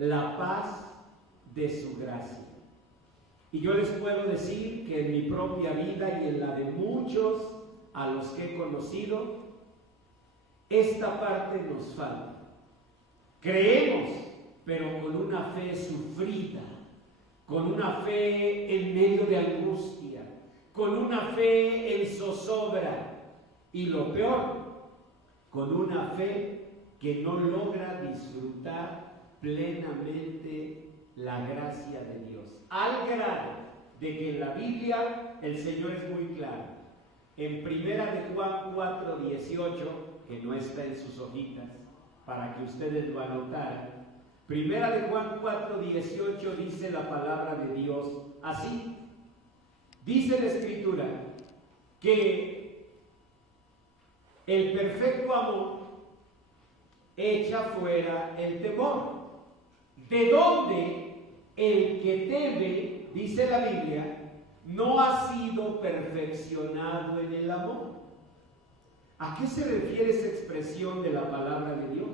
la paz de su gracia. Y yo les puedo decir que en mi propia vida y en la de muchos a los que he conocido, esta parte nos falta. Creemos, pero con una fe sufrida, con una fe en medio de angustia, con una fe en zozobra y lo peor, con una fe que no logra disfrutar plenamente la gracia de Dios. Al grado de que en la Biblia el Señor es muy claro. En 1 de Juan 4:18, que no está en sus hojitas, para que ustedes lo anotaran, 1 de Juan 4:18 dice la palabra de Dios así. Dice la Escritura que el perfecto amor echa fuera el temor. ¿De dónde el que teme, dice la Biblia, no ha sido perfeccionado en el amor? ¿A qué se refiere esa expresión de la palabra de Dios?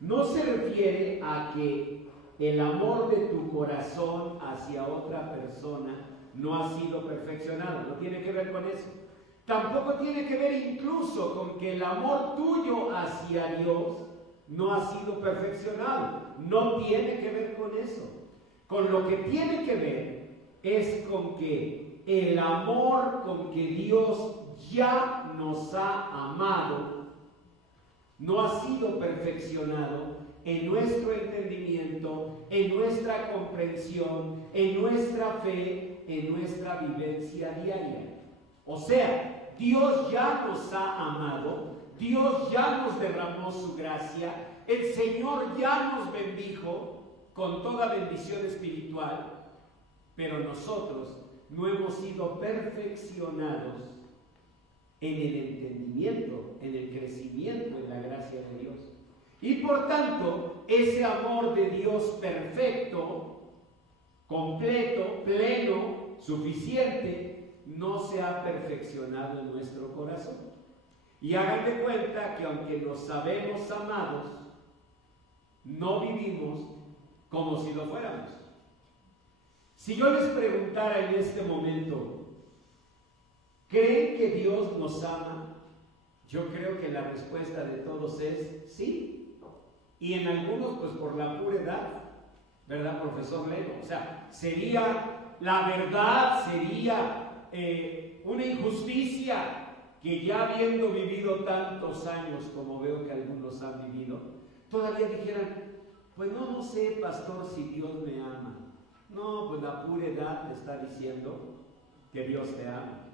No se refiere a que el amor de tu corazón hacia otra persona no ha sido perfeccionado, no tiene que ver con eso. Tampoco tiene que ver incluso con que el amor tuyo hacia Dios no ha sido perfeccionado, no tiene que ver con eso. Con lo que tiene que ver es con que el amor con que Dios ya nos ha amado no ha sido perfeccionado en nuestro entendimiento, en nuestra comprensión, en nuestra fe, en nuestra vivencia diaria. O sea, Dios ya nos ha amado, Dios ya nos derramó su gracia, el Señor ya nos bendijo con toda bendición espiritual, pero nosotros no hemos sido perfeccionados en el entendimiento, en el crecimiento en la gracia de Dios. Y por tanto, ese amor de Dios perfecto, completo, pleno, suficiente, no se ha perfeccionado en nuestro corazón. Y hagan de cuenta que aunque nos sabemos amados, no vivimos como si lo fuéramos. Si yo les preguntara en este momento, ¿creen que Dios nos ama? Yo creo que la respuesta de todos es sí. Y en algunos, pues por la pura edad, ¿verdad, profesor Leno? O sea, sería la verdad, sería una injusticia que ya habiendo vivido tantos años como veo que algunos han vivido, todavía dijeran, pues no sé, pastor, si Dios me ama. No, pues la pura edad te está diciendo que Dios te ama.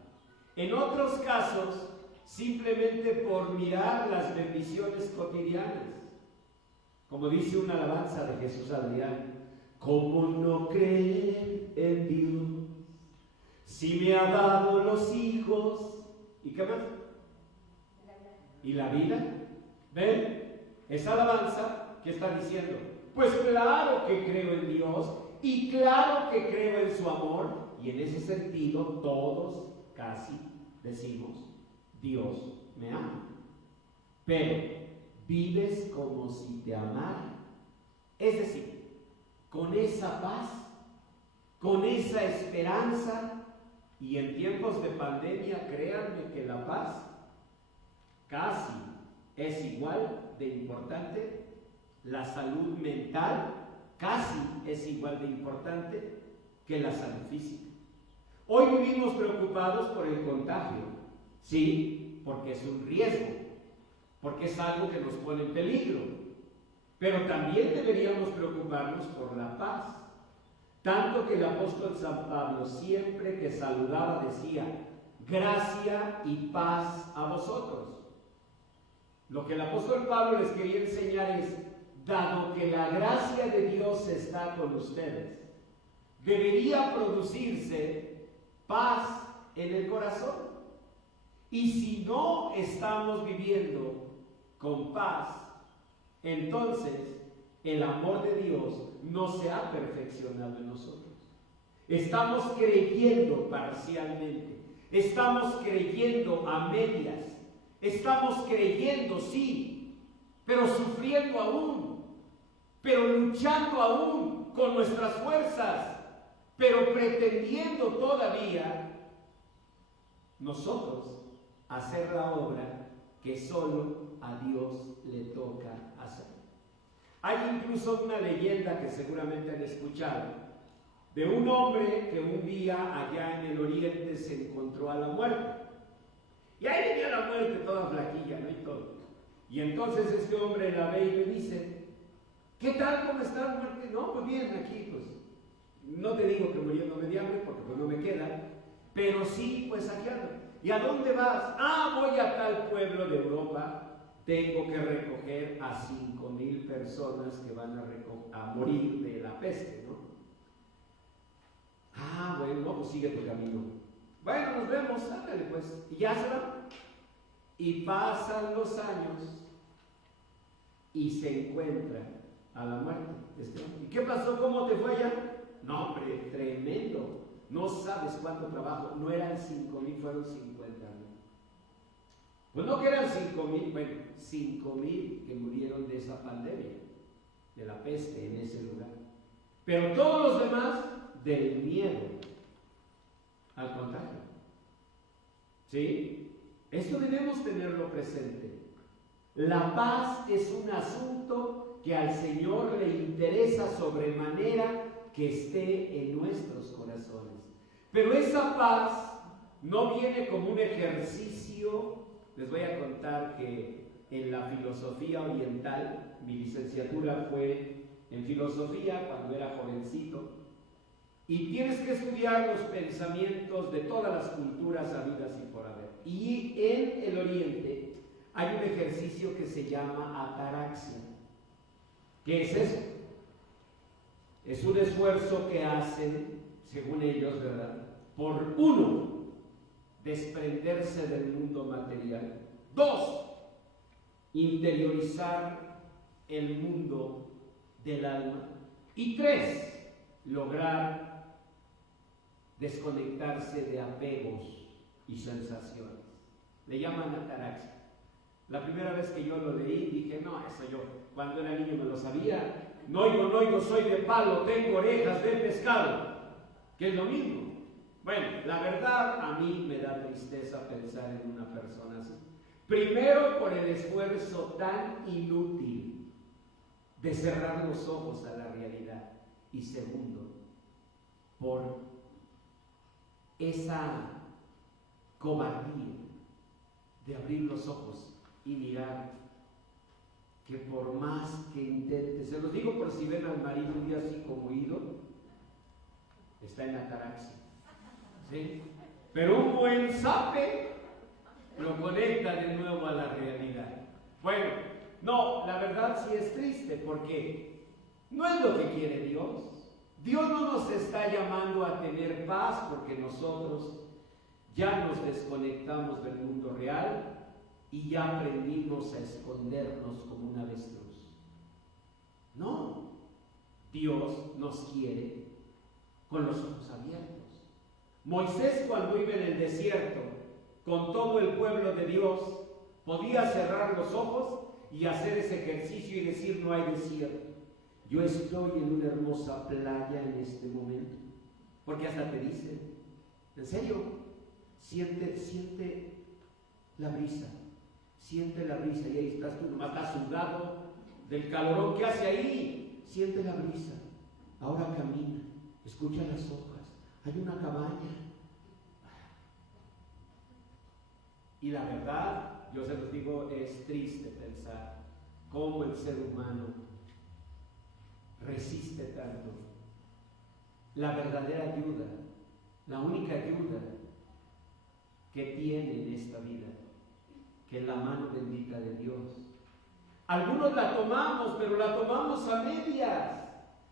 En otros casos, simplemente por mirar las bendiciones cotidianas, como dice una alabanza de Jesús Adrián, ¿cómo no creer en Dios si me ha dado los hijos? ¿Y qué más? ¿Y la vida? ¿Ven? Esa alabanza, ¿qué está diciendo? Pues claro que creo en Dios y claro que creo en su amor, y en ese sentido todos casi decimos, Dios me ama. Pero vives como si te amara. Es decir, con esa paz, con esa esperanza, y en tiempos de pandemia, créanme que la paz casi es igual de importante, la salud mental casi es igual de importante que la salud física. Hoy vivimos preocupados por el contagio, sí, porque es un riesgo, porque es algo que nos pone en peligro, pero también deberíamos preocuparnos por la paz. Tanto que el apóstol San Pablo siempre que saludaba decía, gracia y paz a vosotros. Lo que el apóstol Pablo les quería enseñar es, dado que la gracia de Dios está con ustedes, debería producirse paz en el corazón. Y si no estamos viviendo con paz, entonces el amor de Dios no se ha perfeccionado en nosotros. Estamos creyendo parcialmente, estamos creyendo a medias, estamos creyendo sí, pero sufriendo aún. pero luchando aún con nuestras fuerzas, pero pretendiendo todavía nosotros hacer la obra que solo a Dios le toca hacer. Hay incluso una leyenda que seguramente han escuchado de un hombre que un día allá en el oriente se encontró a la muerte. Y ahí venía la muerte toda flaquilla, ¿no? Y todo. Y entonces este hombre la ve y le dice: ¿qué tal? ¿Cómo estás, muerte? No, pues bien, aquí, pues, no te digo que muriéndome de hambre, porque pues no me queda, pero sí, pues aquí ando. ¿Y a dónde vas? Ah, voy a tal pueblo de Europa, tengo que recoger a 5,000 personas que van a morir de la peste, ¿no? Ah, bueno, no, pues sigue tu camino. Bueno, nos vemos, ándale pues. Y ya se va. Y pasan los años y se encuentra a la muerte. ¿Y qué pasó? ¿Cómo te fue allá? No, hombre, tremendo. No sabes cuánto trabajo. No eran 5,000, fueron 50,000. Pues no que eran 5,000, bueno, 5,000 que murieron de esa pandemia, de la peste en ese lugar. Pero todos los demás del miedo al contagio. ¿Sí? Esto debemos tenerlo presente. La paz es un asunto que al Señor le interesa sobremanera que esté en nuestros corazones. Pero esa paz no viene como un ejercicio. Les voy a contar que en la filosofía oriental, mi licenciatura fue en filosofía cuando era jovencito, y tienes que estudiar los pensamientos de todas las culturas habidas y por haber. Y en el oriente hay un ejercicio que se llama ataraxia. ¿Qué es eso? Es un esfuerzo que hacen, según ellos, ¿verdad?, por uno, desprenderse del mundo material. 2, interiorizar el mundo del alma. Y 3, lograr desconectarse de apegos y sensaciones. Le llaman ataraxia. La primera vez que yo lo leí dije: no, eso yo cuando era niño me lo sabía. No oigo, soy de palo, tengo orejas de pescado, que es lo mismo. Bueno, la verdad a mí me da tristeza pensar en una persona así. Primero, por el esfuerzo tan inútil de cerrar los ojos a la realidad. Y segundo, por esa cobardía de abrir los ojos y mirar que por más que intente, se los digo por si ven al marido un día así como ido, está en ataraxia. ¿Sí? Pero un buen zape lo conecta de nuevo a la realidad. Bueno, no, la verdad sí es triste porque no es lo que quiere Dios. Dios no nos está llamando a tener paz porque nosotros ya nos desconectamos del mundo real y ya aprendimos a escondernos como un avestruz. No, Dios nos quiere con los ojos abiertos. Moisés, cuando iba en el desierto con todo el pueblo de Dios, podía cerrar los ojos y hacer ese ejercicio y decir: no hay desierto. Yo estoy en una hermosa playa en este momento. Porque hasta te dice: en serio, siente la brisa. Siente la brisa. Y ahí estás tú, nomás estás sudado del calorón que hace ahí. Siente la brisa. Ahora camina, escucha las hojas. Hay una cabaña. Y la verdad, yo se los digo, es triste pensar cómo el ser humano resiste tanto. La verdadera ayuda, la única ayuda que tiene en esta vida, que es la mano bendita de Dios. Algunos la tomamos, pero la tomamos a medias.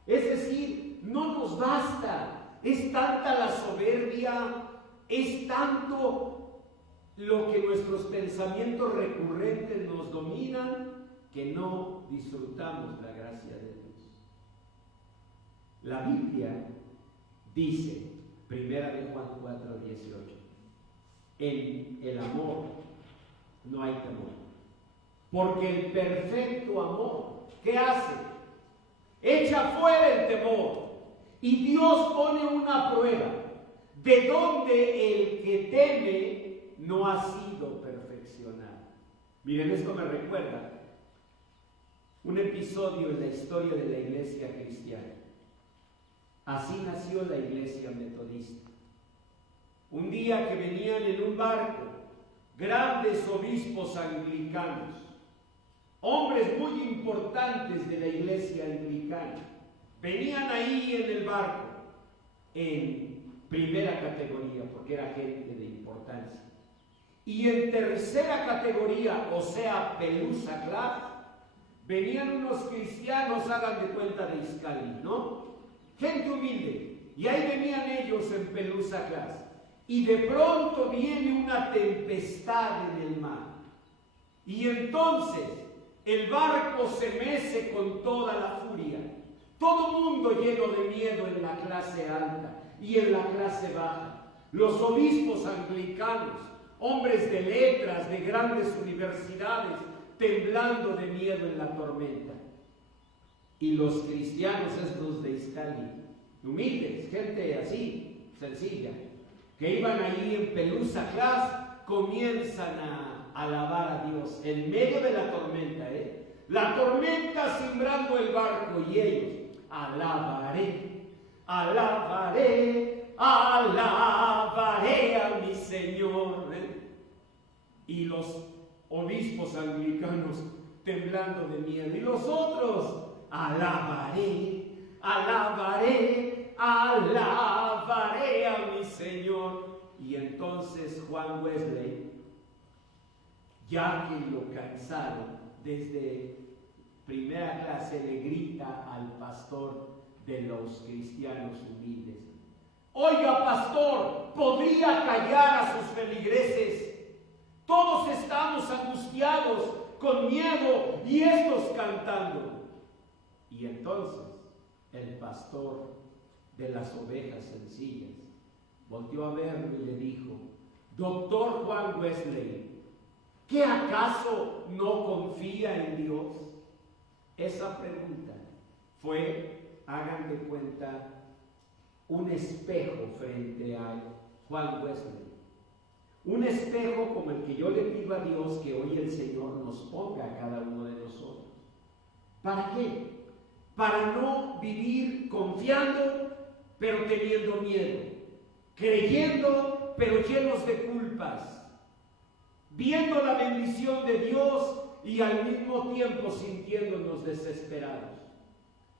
Es decir, no nos basta. Es tanta la soberbia, es tanto lo que nuestros pensamientos recurrentes nos dominan, que no disfrutamos la gracia de Dios. La Biblia dice, 1 de Juan 4:18, en el amor no hay temor, porque el perfecto amor, ¿qué hace? echa fuera el temor. Y Dios pone una prueba de donde el que teme no ha sido perfeccionado. Miren, esto me recuerda un episodio en la historia de la iglesia cristiana. Así nació la iglesia metodista. Un día que venían en un barco grandes obispos anglicanos, hombres muy importantes de la iglesia anglicana, venían ahí en el barco en primera categoría, porque era gente de importancia. Y en tercera categoría, o sea, pelusa clase, venían unos cristianos, hagan de cuenta de Izcali, ¿no? Gente humilde. Y ahí venían ellos en pelusa clase. Y de pronto viene una tempestad en el mar. Y entonces el barco se mece con toda la furia. Todo mundo lleno de miedo en la clase alta y en la clase baja. Los obispos anglicanos, hombres de letras, de grandes universidades, temblando de miedo en la tormenta. Y los cristianos estos de Izcali, humildes, gente así, sencilla, que iban ahí en pelusa clase, comienzan a alabar a Dios en medio de la tormenta, la tormenta cimbrando el barco, y ellos: alabaré, alabaré, alabaré a mi Señor. Y los obispos anglicanos temblando de miedo, y los otros: alabaré, alabaré, alabaré a mi Señor. Y entonces Juan Wesley, ya que lo cansaron, desde primera clase le grita al pastor de los cristianos humildes: oiga, pastor, ¿podría callar a sus feligreses? Todos estamos angustiados, con miedo, y estos cantando. Y entonces el pastor de las ovejas sencillas volteó a verlo y le dijo: doctor Juan Wesley, ¿qué acaso no confía en Dios? Esa pregunta fue, hagan de cuenta, un espejo frente a Juan Wesley. Un espejo como el que yo le pido a Dios que hoy el Señor nos ponga a cada uno de nosotros. ¿Para qué? Para no vivir confiando, pero teniendo miedo, creyendo, pero llenos de culpas, viendo la bendición de Dios y al mismo tiempo sintiéndonos desesperados,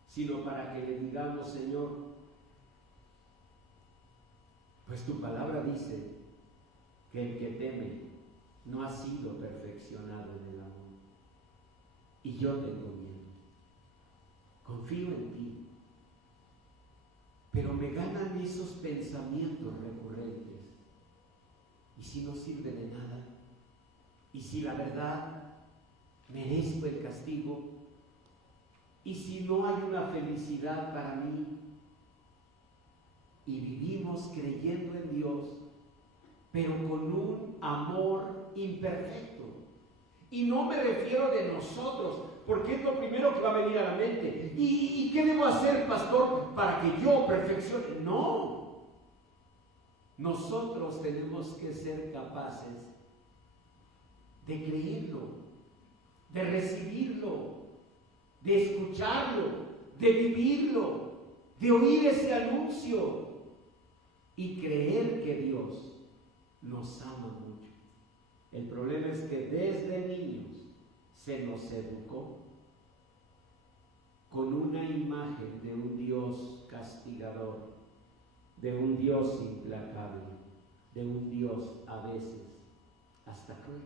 sino para que le digamos: Señor, pues tu palabra dice que el que teme no ha sido perfeccionado en el amor. Y yo tengo miedo, confío en ti, pero me ganan esos pensamientos recurrentes. ¿Y si no sirve de nada? ¿Y si la verdad merezco el castigo? ¿Y si no hay una felicidad para mí? Y vivimos creyendo en Dios, pero con un amor imperfecto. Y no me refiero de nosotros, porque es lo primero que va a venir a la mente. ¿Y qué debo hacer, pastor, para que yo perfeccione? No. Nosotros tenemos que ser capaces de creerlo, de recibirlo, de escucharlo, de vivirlo, de oír ese anuncio y creer que Dios nos ama mucho. El problema es que desde niños se nos educó con una imagen de un Dios castigador, de un Dios implacable, de un Dios a veces hasta cruel.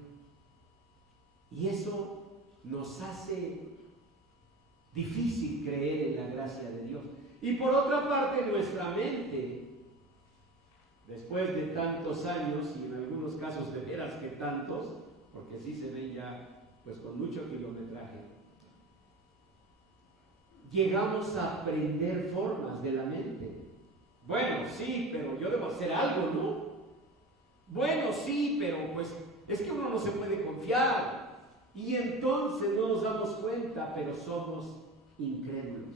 Y eso nos hace difícil creer en la gracia de Dios. Y por otra parte, nuestra mente, después de tantos años, y en algunos casos de veras que tantos, porque sí se ven ya pues con mucho kilometraje, llegamos a aprender formas de la mente. Bueno, sí, pero yo debo hacer algo, ¿no? Bueno, sí, pero pues es que uno no se puede confiar. Y entonces no nos damos cuenta, pero somos incrédulos.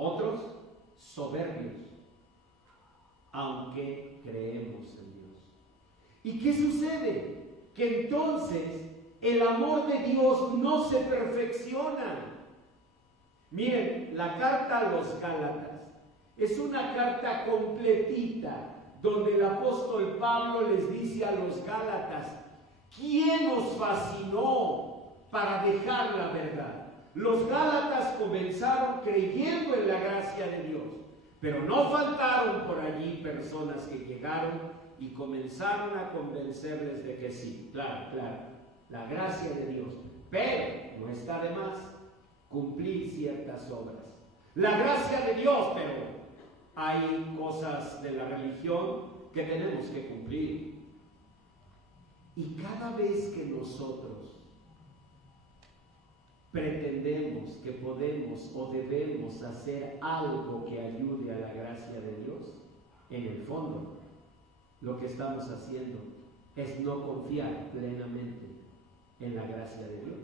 otros soberbios, aunque creemos en Dios. ¿Y qué sucede? Que entonces el amor de Dios no se perfecciona. Miren, la carta a los Gálatas es una carta completita, donde el apóstol Pablo les dice a los Gálatas: ¿quién os fascinó para dejar la verdad? Los Gálatas comenzaron creyendo en la gracia de Dios, pero no faltaron por allí personas que llegaron y comenzaron a convencerles de que sí, claro, la gracia de Dios, pero no está de más cumplir ciertas obras. La gracia de Dios, pero hay cosas de la religión que tenemos que cumplir. Y cada vez que nosotros pretendemos que podemos o debemos hacer algo que ayude a la gracia de Dios, en el fondo lo que estamos haciendo es no confiar plenamente en la gracia de Dios.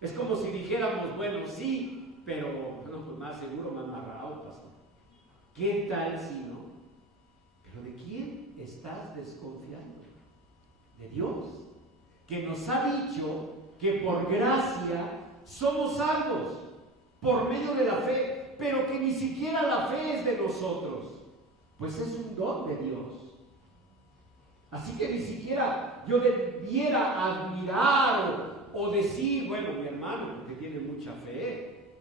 Es como si dijéramos, bueno, sí, pero no, pues más seguro, más amarrado, pastor. ¿Qué tal si no? ¿Pero de quién estás desconfiando? De Dios, que nos ha dicho que por gracia somos salvos por medio de la fe, pero que ni siquiera la fe es de nosotros, pues es un don de Dios. Así que ni siquiera yo debiera admirar o decir, bueno, mi hermano que tiene mucha fe,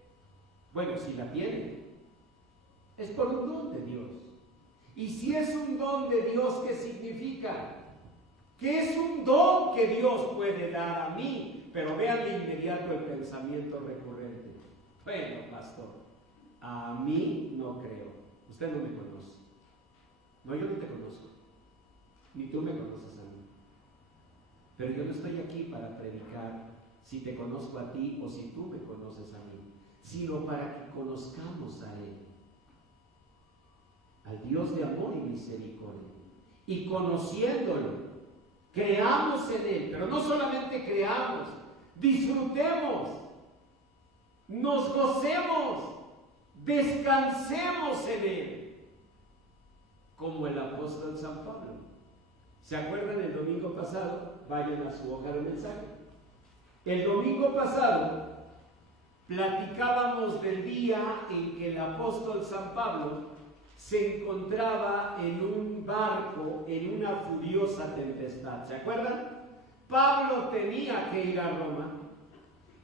bueno, si la tiene, es por un don de Dios. Y si es un don de Dios, ¿qué significa? Que es un don que Dios puede dar a mí. Pero vean de inmediato el pensamiento recurrente. Bueno, pastor, a mí no creo. Usted no me conoce. No, yo no te conozco. Ni tú me conoces a mí. Pero yo no estoy aquí para predicar si te conozco a ti o si tú me conoces a mí, sino para que conozcamos a Él, al Dios de amor y misericordia. Y conociéndolo, creamos en Él, pero no solamente creamos, disfrutemos, nos gocemos, descansemos en Él, como el apóstol San Pablo. ¿Se acuerdan el domingo pasado? Vayan a su hoja de mensaje. El domingo pasado platicábamos del día en que el apóstol San Pablo se encontraba en un barco en una furiosa tempestad. ¿Se acuerdan? Pablo tenía que ir a Roma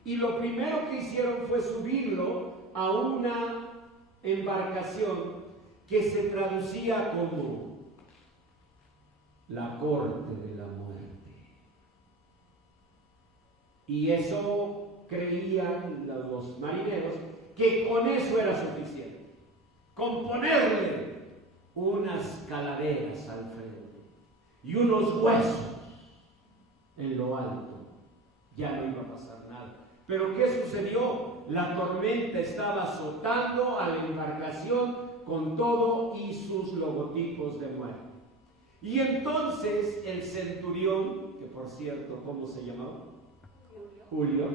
y lo primero que hicieron fue subirlo a una embarcación que se traducía como la corte de la muerte. Y eso creían los marineros que con eso era suficiente, con ponerle unas calaveras al frente y unos huesos en lo alto, ya no iba a pasar nada. Pero ¿qué sucedió? La tormenta estaba azotando a la embarcación con todo y sus logotipos de muerte. Y entonces el centurión, que por cierto, ¿cómo se llamaba? Julio.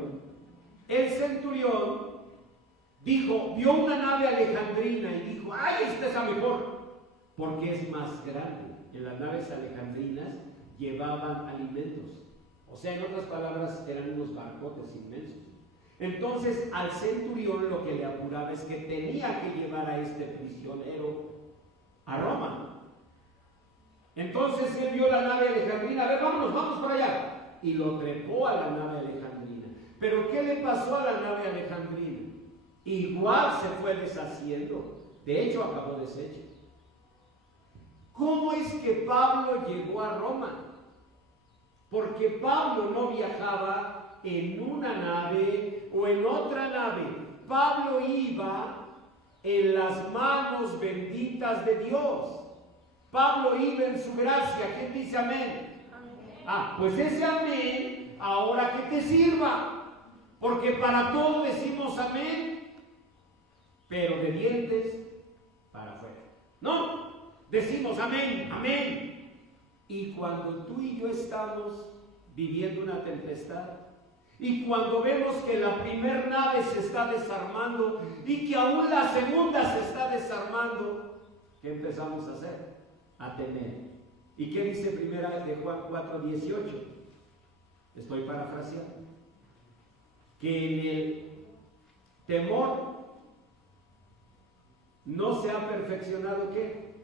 El centurión dijo, vio una nave alejandrina y dijo, ¡ay, esta es la mejor! Porque es más grande. En las naves alejandrinas llevaban alimentos. O sea, en otras palabras, eran unos barcotes inmensos. Entonces, al centurión lo que le apuraba es que tenía que llevar a este prisionero a Roma. Entonces él vio la nave alejandrina, a ver, vamos para allá. Y lo trepó a la nave alejandrina. Pero ¿qué le pasó a la nave alejandrina? Igual se fue deshaciendo. De hecho, acabó deshecho. ¿Cómo es que Pablo llegó a Roma? Porque Pablo no viajaba en una nave o en otra nave. Pablo iba en las manos benditas de Dios. Pablo iba en su gracia. ¿Quién dice amén? Amén. Pues ese amén ahora que te sirva. Porque para todo decimos amén, pero de dientes para afuera. No, decimos amén, amén. Y cuando tú y yo estamos viviendo una tempestad, Y cuando vemos que la primera nave se está desarmando y que aún la segunda se está desarmando, ¿qué empezamos a hacer? A temer. ¿Y qué dice primera de Juan 4:18? Estoy parafraseando. Que en el temor no se ha perfeccionado ¿qué?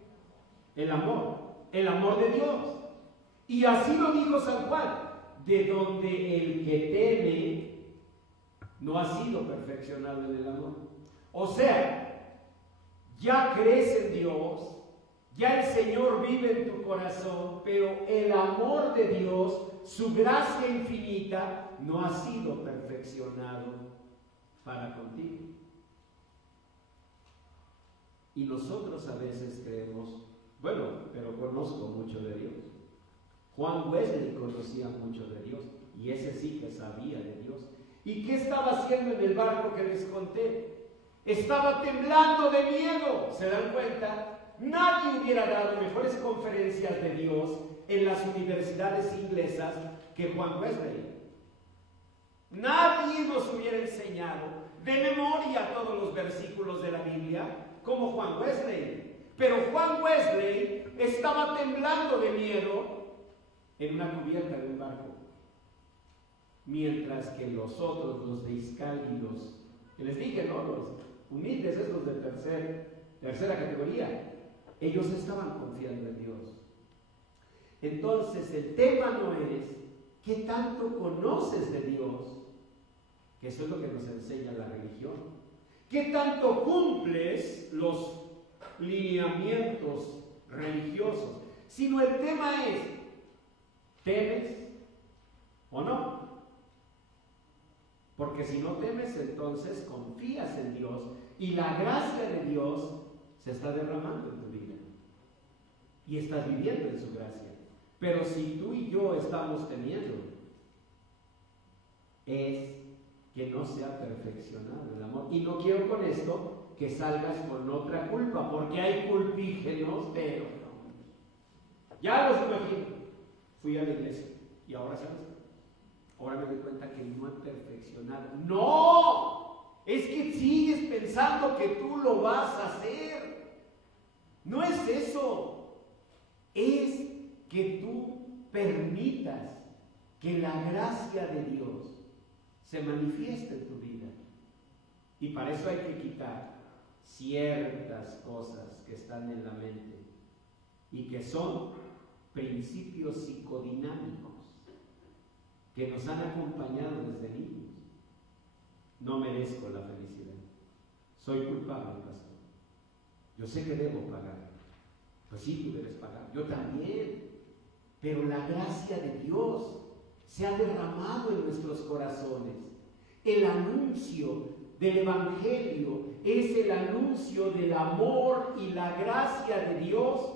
El amor de Dios. Y así lo dijo San Juan, de donde el que teme no ha sido perfeccionado en el amor. O sea, ya crees en Dios, ya el Señor vive en tu corazón, pero el amor de Dios, su gracia infinita, no ha sido perfeccionado para contigo. Y nosotros a veces creemos, bueno, pero conozco mucho de Dios. Juan Wesley conocía mucho de Dios, y ese sí que sabía de Dios. ¿Y qué estaba haciendo en el barco que les conté? Estaba temblando de miedo. ¿Se dan cuenta? Nadie hubiera dado mejores conferencias de Dios en las universidades inglesas que Juan Wesley. Nadie nos hubiera enseñado de memoria todos los versículos de la Biblia como Juan Wesley. Pero Juan Wesley estaba temblando de miedo en una cubierta de un barco, mientras que los otros, los de Izcal y los, que les dije, ¿no? Los humildes, esos de tercera categoría, ellos estaban confiando en Dios. Entonces el tema no es qué tanto conoces de Dios, que eso es lo que nos enseña la religión, qué tanto cumples los lineamientos religiosos, sino el tema es, ¿temes o no? Porque si no temes, entonces confías en Dios y la gracia de Dios se está derramando en tu vida y estás viviendo en su gracia. Pero si tú y yo estamos temiendo, es que no se ha perfeccionado el amor. Y no quiero con esto que salgas con otra culpa, porque hay culpígenos, pero no. Ya los imagino. Fui a la iglesia y ahora, ¿sabes? Ahora me doy cuenta que no he perfeccionado. ¡No! Es que sigues pensando que tú lo vas a hacer. No es eso. Es que tú permitas que la gracia de Dios se manifieste en tu vida. Y para eso hay que quitar ciertas cosas que están en la mente y que son principios psicodinámicos que nos han acompañado desde niños. No merezco la felicidad. Soy culpable, pastor. Yo sé que debo pagar. Pues sí, tú debes pagar. Yo también. Pero la gracia de Dios se ha derramado en nuestros corazones. El anuncio del Evangelio es el anuncio del amor y la gracia de Dios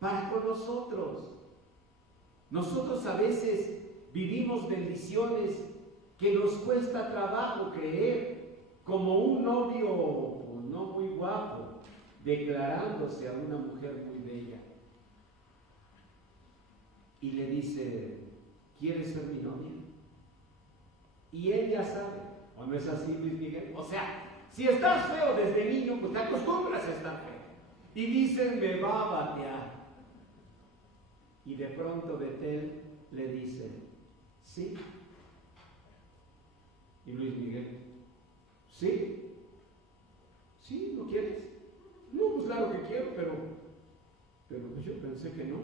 para con nosotros. Nosotros a veces vivimos bendiciones que nos cuesta trabajo creer, como un novio no muy guapo declarándose a una mujer muy bella y le dice: ¿quieres ser mi novia? Y ella sabe, ¿o no es así, Luis Miguel? O sea, si estás feo desde niño, pues te acostumbras a estar feo. Y dicen: me va a batear. Y de pronto Betel le dice: sí. Y Luis Miguel: sí. ¿Sí? ¿Lo quieres? No, pues claro que quiero, pero pues yo pensé que no.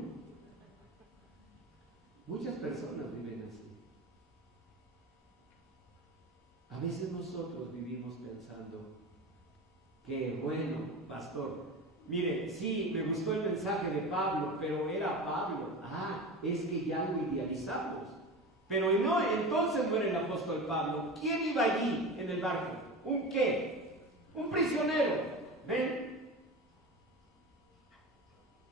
Muchas personas viven así. A veces nosotros vivimos pensando que, bueno, pastor, mire, sí, me gustó el mensaje de Pablo, pero era Pablo. Ah, es que ya lo idealizamos. Pero no, entonces no era el apóstol Pablo. ¿Quién iba allí en el barco? ¿Un qué? Un prisionero. ¿Ven?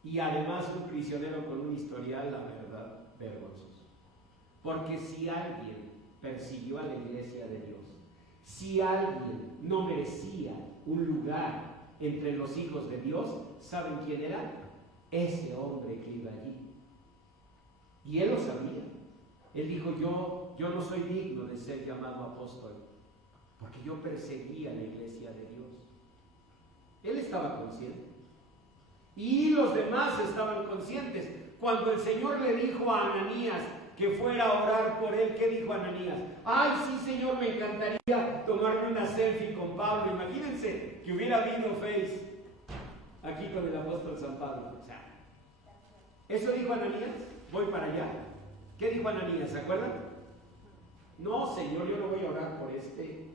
Y además un prisionero con un historial, la verdad, vergonzoso. Porque si alguien persiguió a la iglesia de Dios, si alguien no merecía un lugar entre los hijos de Dios, ¿saben quién era? Ese hombre que iba allí. Y él lo sabía. Él dijo, yo no soy digno de ser llamado apóstol, porque yo perseguía la iglesia de Dios. Él estaba consciente. Y los demás estaban conscientes. Cuando el Señor le dijo a Ananías que fuera a orar por él, ¿qué dijo Ananías? Ay, sí, Señor, me encantaría tomarme una selfie con Pablo. Imagínense que hubiera habido Face aquí con el apóstol San Pablo. O sea, ¿eso dijo Ananías? Voy para allá. ¿Qué dijo Ananías? ¿Se acuerdan? No, Señor, yo no voy a orar por este.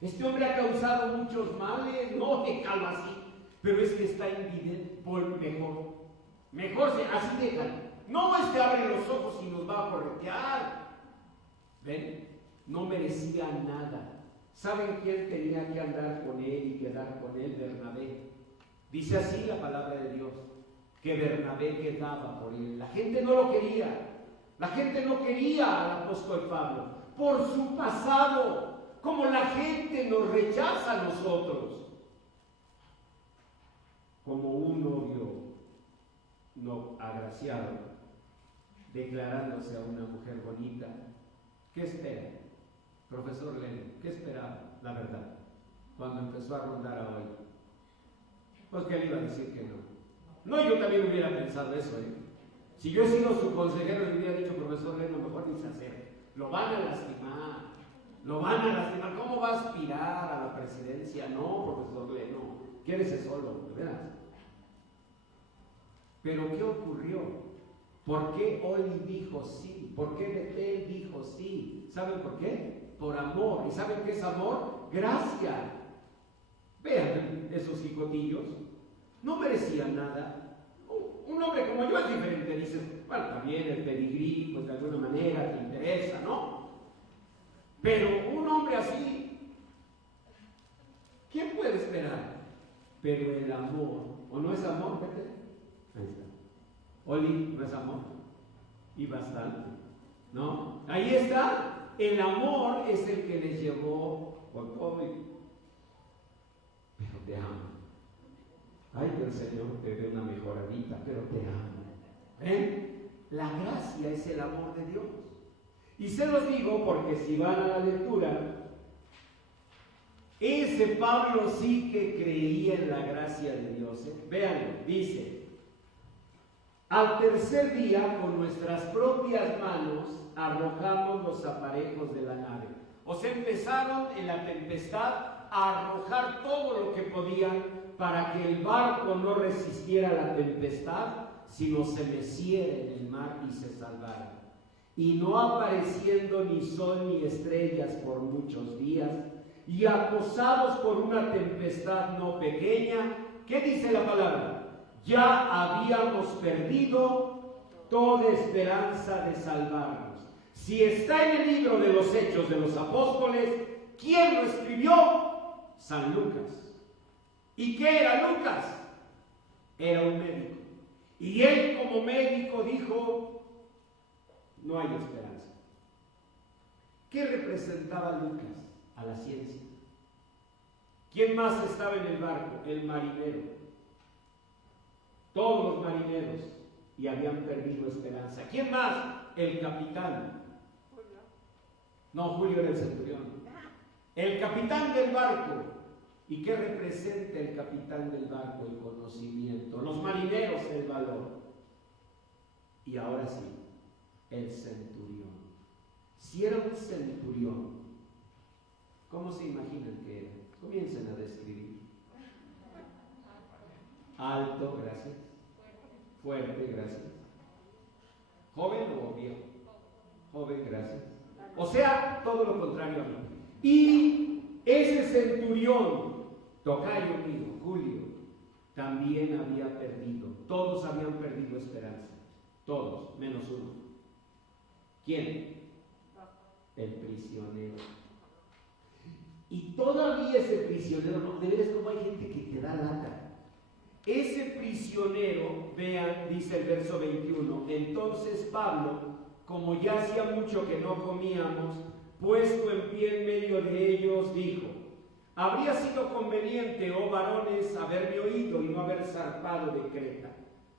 Este hombre ha causado muchos males. No, déjalo así. Pero es que está invidente. Mejor así déjalo. No abre los ojos y nos va a corretear. ¿Ven? No merecía nada. ¿Saben quién tenía que andar con él y quedar con él? Bernabé. Dice así la palabra de Dios, que Bernabé quedaba por él. La gente no lo quería. La gente no quería al apóstol Pablo por su pasado, como la gente nos rechaza a nosotros. Como un novio no agraciado, declarándose a una mujer bonita. ¿Qué espera? Profesor Lennon, ¿qué esperaba? La verdad, cuando empezó a rondar a hoy. Pues que él iba a decir que no. No, yo también hubiera pensado eso, ¿eh? Si yo he sido su consejero, le hubiera dicho, profesor Lennon, mejor ni se acerque. Lo van a lastimar. Lo van a lastimar. ¿Cómo va a aspirar a la presidencia? No, profesor Lennon. Quédese solo, ¿de veras? Pero ¿qué ocurrió? ¿Por qué Oli dijo sí? ¿Por qué Betel dijo sí? ¿Saben por qué? Por amor. ¿Y saben qué es amor? Gracia. Vean esos jicotillos. No merecían nada. Un hombre como yo es diferente. Dices, bueno, también el pedigrí, pues de alguna manera te interesa, ¿no? Pero un hombre así, ¿quién puede esperar? Pero el amor, ¿o no es amor, Betel? Ahí está. Oli, ¿no es amor? Y bastante, ¿no? Ahí está. El amor es el que les llevó por COVID. Pero te amo. Ay, que el Señor te dé una mejoradita, pero te amo. ¿Ven? La gracia es el amor de Dios. Y se los digo porque si van a la lectura, ese Pablo sí que creía en la gracia de Dios. Véanlo, dice: al tercer día, con nuestras propias manos, arrojamos los aparejos de la nave. O sea, empezaron en la tempestad a arrojar todo lo que podían para que el barco no resistiera la tempestad, sino se meciera en el mar y se salvara. Y no apareciendo ni sol ni estrellas por muchos días, y acosados por una tempestad no pequeña, ¿qué dice la palabra? Ya habíamos perdido toda esperanza de salvarnos. Si está en el libro de los Hechos de los Apóstoles, ¿quién lo escribió? San Lucas. ¿Y qué era Lucas? Era un médico. Y él como médico dijo, no hay esperanza. ¿Qué representaba Lucas? A la ciencia. ¿Quién más estaba en el barco? El marinero. Todos los marineros, y habían perdido esperanza. ¿Quién más? El capitán. No, Julio era el centurión. El capitán del barco. ¿Y qué representa el capitán del barco? El conocimiento. Los marineros, el valor. Y ahora sí, el centurión. Si era un centurión, ¿cómo se imaginan que era? Comiencen a describir. Alto, gracias. Fuerte, gracias. ¿Joven o viejo? Joven, gracias. O sea, todo lo contrario a mí. Y ese centurión, tocayo mío, Julio, también había perdido. Todos habían perdido esperanza. Todos, menos uno. ¿Quién? El prisionero. Y todavía ese prisionero, no, de veras como hay gente que te da lata. Ese prisionero, vean, dice el verso 21, entonces Pablo, como ya hacía mucho que no comíamos, puesto en pie en medio de ellos, dijo: habría sido conveniente, oh varones, haberme oído y no haber zarpado de Creta.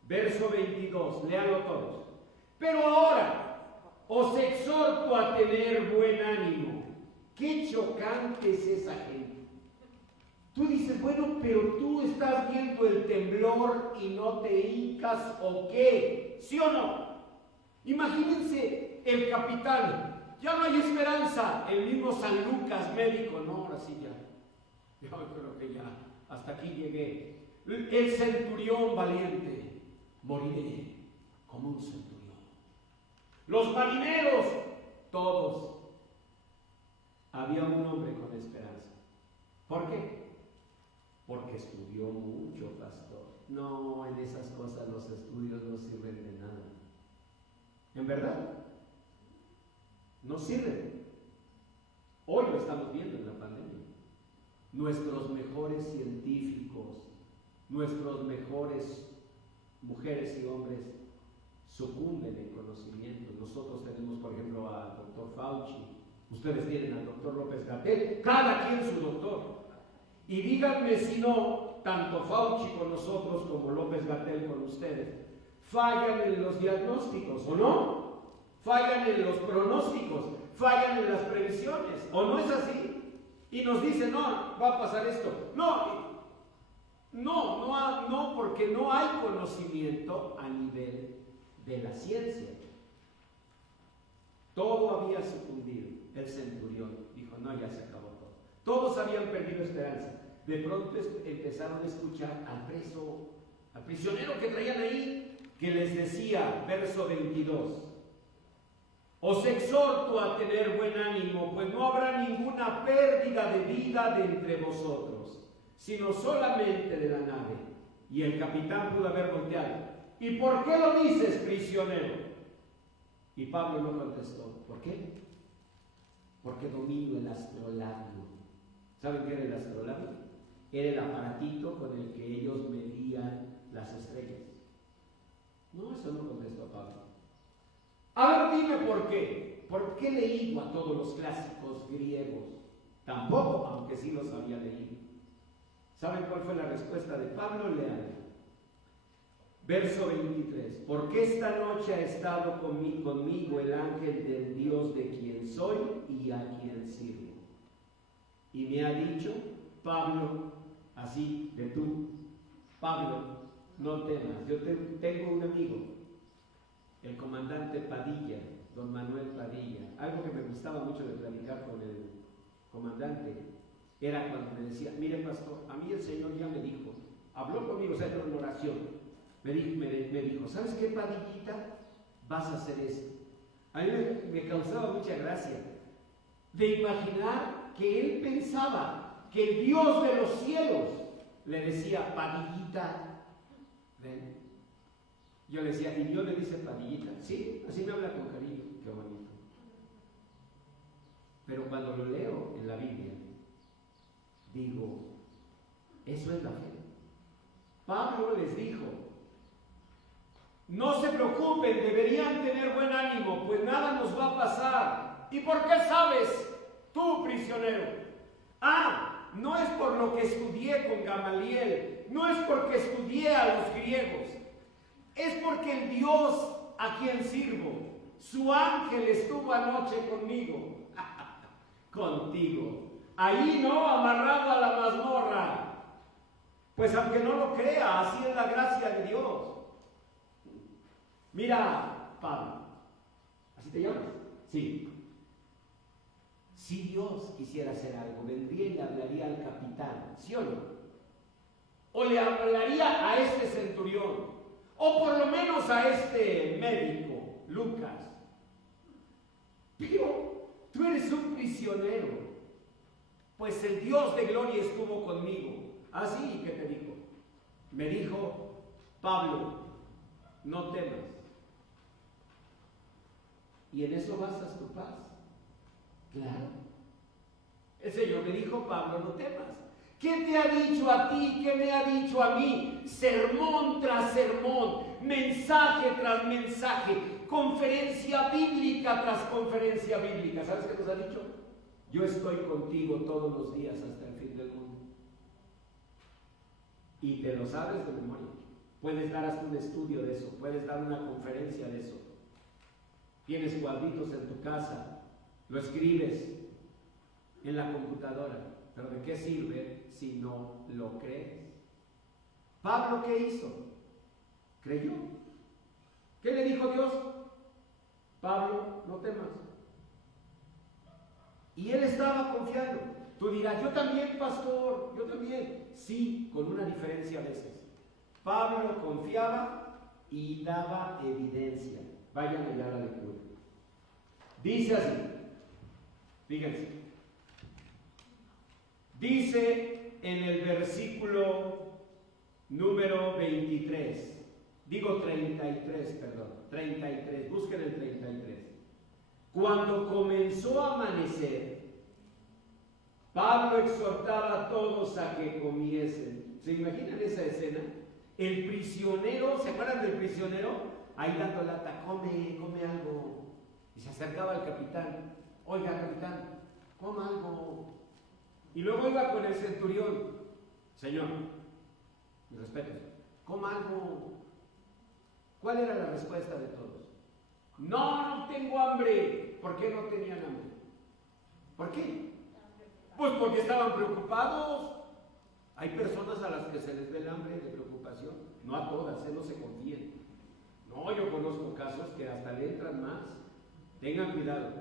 Verso 22, léanlo todos. Pero ahora, os exhorto a tener buen ánimo. Qué chocante es esa gente. Tú dices, bueno, pero tú estás viendo el temblor y no te hincas, ¿o qué? ¿Sí o no? Imagínense el capitán, ya no hay esperanza, el mismo San Lucas, médico, no, ahora sí ya, yo creo que ya, hasta aquí llegué. El centurión valiente, moriré como un centurión. Los marineros, todos. Había un hombre con esperanza. ¿Por qué? Porque estudió mucho, pastor. No, en esas cosas los estudios no sirven de nada. ¿En verdad? No sirven. Hoy lo estamos viendo en la pandemia. Nuestros mejores científicos, nuestros mejores mujeres y hombres sucumben en conocimiento. Nosotros tenemos, por ejemplo, al doctor Fauci. Ustedes tienen al doctor López-Gatell. Cada quien su doctor. Y díganme si no, tanto Fauci con nosotros como López-Gatell con ustedes, fallan en los diagnósticos, ¿o no? Fallan en los pronósticos, fallan en las previsiones, ¿o no es así? Y nos dicen, no, va a pasar esto. No, porque no hay conocimiento a nivel de la ciencia. Todo había sucumbido. El centurión dijo, no, ya se acabó todo. Todos habían perdido esperanza. De pronto empezaron a escuchar al preso, al prisionero que traían ahí, que les decía, verso 22, os exhorto a tener buen ánimo, pues no habrá ninguna pérdida de vida de entre vosotros, sino solamente de la nave. Y el capitán pudo haber volteado. ¿Y por qué lo dices, prisionero? Y Pablo no contestó. ¿Por qué? Porque domino el astrolabio. ¿Saben qué era el astrolabio? Era el aparatito con el que ellos medían las estrellas. No, eso no contestó Pablo. A ver, dime por qué. ¿Por qué he leído a todos los clásicos griegos? Tampoco, aunque sí los había leído. ¿Saben cuál fue la respuesta de Pablo? Lean. Verso 23. Porque esta noche ha estado conmigo el ángel del Dios de quien soy y a quien sirvo. Y me ha dicho, Pablo, así de tú, Pablo, no temas. Yo tengo un amigo, el comandante Padilla, don Manuel Padilla. Algo que me gustaba mucho de platicar con el comandante era cuando me decía, mire pastor, a mí el Señor ya me dijo, habló conmigo, o sea, en oración. Me dijo, ¿sabes qué, Padillita? Vas a hacer esto. A mí me causaba mucha gracia de imaginar que él pensaba que el Dios de los cielos le decía, Padillita, ven. Yo le decía, ¿y Dios le dice Padillita? Sí, así me habla con cariño, qué bonito. Pero cuando lo leo en la Biblia, digo, eso es la fe. Pablo les dijo, no se preocupen, deberían tener buen ánimo, pues nada nos va a pasar. ¿Y por qué sabes tú, prisionero? No es por lo que estudié con Gamaliel, no es porque estudié a los griegos, es porque el Dios a quien sirvo, su ángel estuvo anoche conmigo, contigo, ahí no, amarrado a la mazmorra. Pues aunque no lo crea, así es la gracia de Dios. Mira, Pablo, ¿así te llamas? Sí. Si Dios quisiera hacer algo, vendría y le hablaría al capitán, ¿sí o no? O le hablaría a este centurión, o por lo menos a este médico, Lucas. Pero tú eres un prisionero, pues el Dios de gloria estuvo conmigo. Así que te dijo, me dijo, Pablo, no temas. Y en eso basas tu paz. Claro. El Señor me dijo, Pablo, no temas. ¿Qué te ha dicho a ti? ¿Qué me ha dicho a mí? Sermón tras sermón, mensaje tras mensaje, conferencia bíblica tras conferencia bíblica. ¿Sabes qué nos ha dicho? Yo estoy contigo todos los días hasta el fin del mundo. Y te lo sabes de memoria. Puedes dar hasta un estudio de eso, puedes dar una conferencia de eso. tienes cuadritos en tu casa, lo escribes en la computadora, pero ¿de qué sirve si no lo crees? Pablo, ¿qué hizo? Creyó. ¿Qué le dijo Dios? Pablo, no temas. Y él estaba confiando. Tú dirás, yo también, pastor, yo también. Sí, con una diferencia a veces. Pablo confiaba y daba evidencia. Vayan allá a la lectura. Dice así, fíjense. Dice en el versículo número 33, digo 33, perdón, 33, busquen el 33. Cuando comenzó a amanecer, Pablo exhortaba a todos a que comiesen. ¿Se imaginan esa escena? El prisionero, ¿se acuerdan del prisionero? Ahí dando lata, come algo. Y se acercaba al capitán, oiga capitán, coma algo. Y luego iba con el centurión, señor, mi respeto, coma algo. ¿Cuál era la respuesta de todos? No tengo hambre. ¿Por qué no tenían hambre? ¿Por qué? Pues porque estaban preocupados. Hay personas a las que se les ve el hambre de preocupación, no a todas, no se confíen. No, yo conozco casos que hasta le entran más. Tengan cuidado.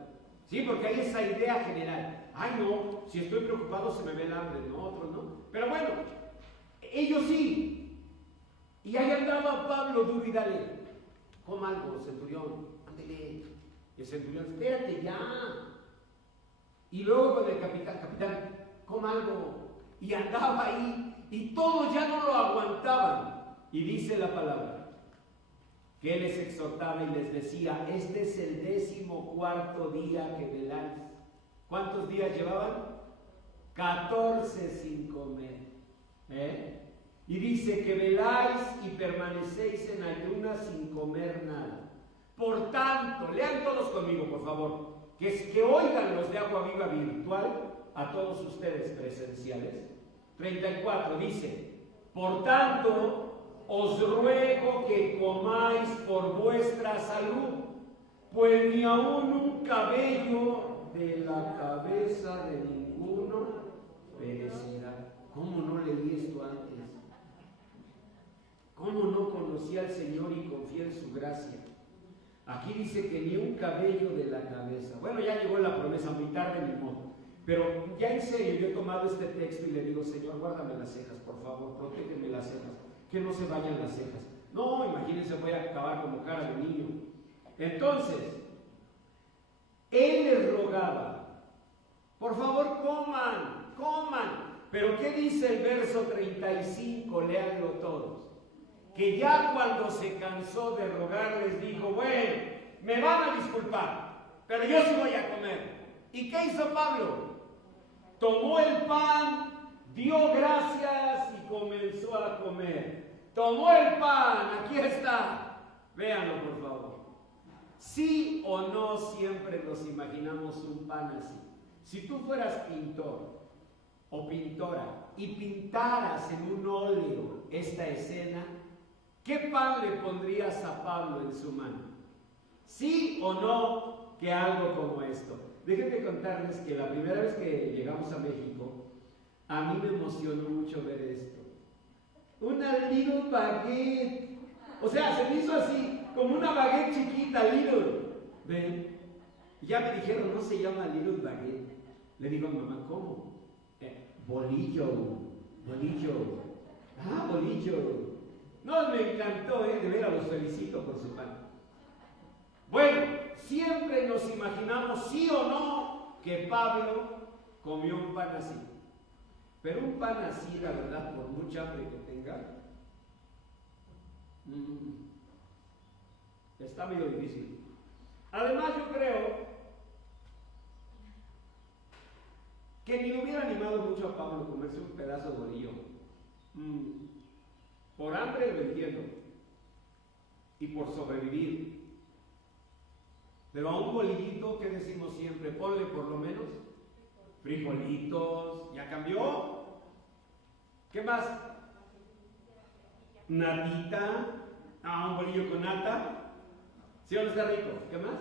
Sí, porque hay esa idea general. Ay, no, si estoy preocupado se me ve el hambre, no, otros no. Pero bueno, ellos sí. Y ahí andaba Pablo duro y dale. Coma algo, centurión, ándele. El centurión, espérate ya. Y luego con el capitán, coma algo. Y andaba ahí, y todos ya no lo aguantaban. Y dice la palabra, que él les exhortaba y les decía, este es el 14º día que veláis. ¿Cuántos días llevaban? 14 sin comer. Y dice que veláis y permanecéis en ayunas sin comer nada. Por tanto, lean todos conmigo, por favor, que oigan los de Agua Viva Virtual a todos ustedes presenciales. 34 dice, por tanto, os ruego que comáis por vuestra salud, pues ni aun un cabello de la cabeza de ninguno perecerá. ¿Cómo no leí esto antes? ¿Cómo no conocí al Señor y confié en su gracia? Aquí dice que ni un cabello de la cabeza. Bueno, ya llegó la promesa, muy tarde ni modo. Pero ya en serio, yo he tomado este texto y le digo, Señor, guárdame las cejas, por favor, protégeme las cejas, que no se vayan las cejas. No, imagínense, voy a acabar como cara de niño. Entonces, él les rogaba, por favor, coman. Pero ¿qué dice el verso 35? Léanlo todos. Que ya cuando se cansó de rogar les dijo, bueno, me van a disculpar, pero yo sí voy a comer. ¿Y qué hizo Pablo? Tomó el pan, dio gracias y comenzó a comer. Tomó el pan, aquí está. Véanlo por favor. Sí o no siempre nos imaginamos un pan así. Si tú fueras pintor o pintora y pintaras en un óleo esta escena, ¿qué pan le pondrías a Pablo en su mano? ¿Sí o no que algo como esto? Déjenme contarles que la primera vez que llegamos a México, a mí me emocionó mucho ver esto. Una little baguette. O sea, se me hizo así, como una baguette chiquita, little. ¿Ven? Ya me dijeron, no se llama little baguette. Le digo a mi mamá, ¿cómo? Bolillo. Ah, bolillo. No, me encantó, de veras los felicito por su pan. Bueno, siempre nos imaginamos, sí o no, que Pablo comió un pan así. Pero un pan así, la verdad, por mucha hambre que tenga, está medio difícil. Además, yo creo que ni le hubiera animado mucho a Pablo comerse un pedazo de bolillo. Por hambre lo entiendo. Y por sobrevivir. Pero a un bolillito, ¿qué decimos siempre? Ponle por lo menos frijolitos. ¿Ya cambió? ¿Qué más? Natita. Un bolillo con nata. ¿Sí o no está rico? ¿Qué más?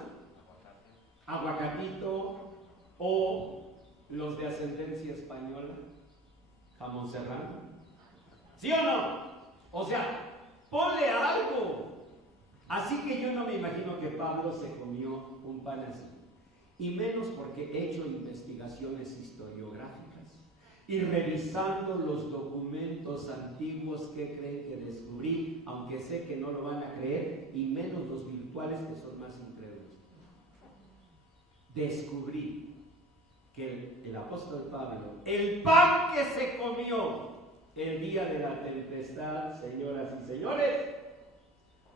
aguacatito o los de ascendencia española, jamón serrano. ¿Sí o no? O sea, ponle algo. Así que yo no me imagino que Pablo se comió un pan así. Y menos porque he hecho investigaciones historiográficas y revisando los documentos antiguos que creen que descubrí, aunque sé que no lo van a creer, y menos los virtuales que son más incrédulos. Descubrí que el apóstol Pablo, el pan que se comió el día de la tempestad, señoras y señores,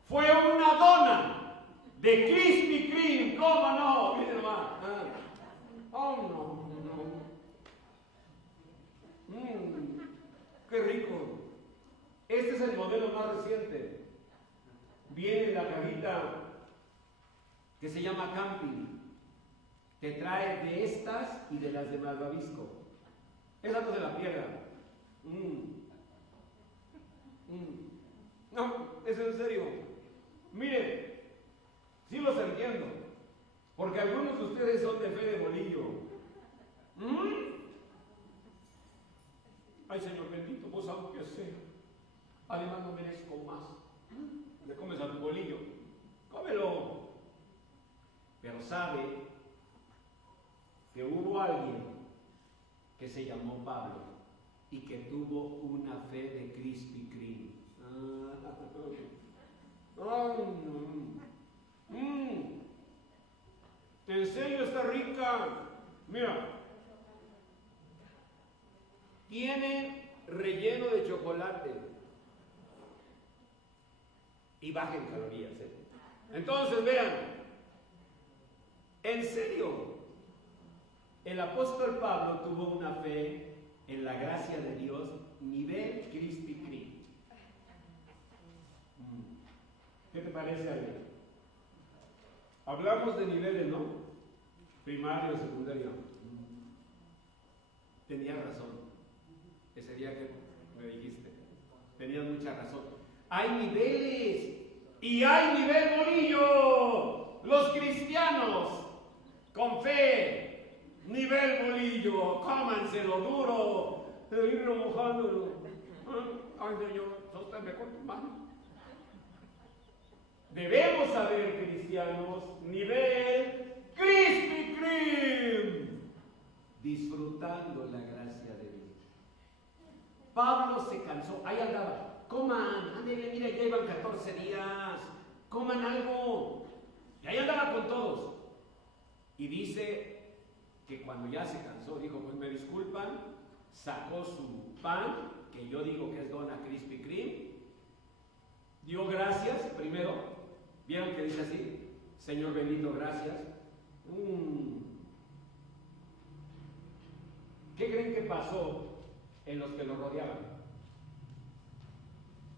fue una dona de Krispy Kreme. ¿Cómo no? Miren nomás. Oh, no. ¡Qué rico! Este es el modelo más reciente. Viene en la cajita que se llama Camping. Te trae de estas y de las de Malvavisco. Esas no se la pierdan. No, es en serio. Miren, sí los entiendo. Porque algunos de ustedes son de fe de bolillo. Ay, Señor bendito, vos aunque sea, además no merezco más. Le comes a tu bolillo, cómelo. Pero sabe que hubo alguien que se llamó Pablo y que tuvo una fe de Krispy Kreme. En serio está rica. Mira. Tiene relleno de chocolate y baja en calorías. Entonces, vean, en serio, el apóstol Pablo tuvo una fe en la gracia de Dios nivel Krispy Kreme. ¿Qué te parece, Ale? Hablamos de niveles, ¿no? Primario, secundario. Tenías razón. Ese día que me dijiste, tenías mucha razón. Hay niveles y hay nivel bolillo. Los cristianos con fe, nivel bolillo, cómanselo duro, irlo mojándolo. Ay, Señor, sosténme con tu mano. Debemos saber, cristianos, nivel Krispy Kreme, disfrutando la gracia de Dios. Pablo se cansó, ahí andaba, coman, ándale, mira, ya iban 14 días, coman algo, y ahí andaba con todos. Y dice que cuando ya se cansó, dijo, pues me disculpan, sacó su pan, que yo digo que es dona Krispy Kreme, dio gracias primero. ¿Vieron que dice así? Señor bendito, gracias. ¿Qué creen que pasó en los que lo rodeaban?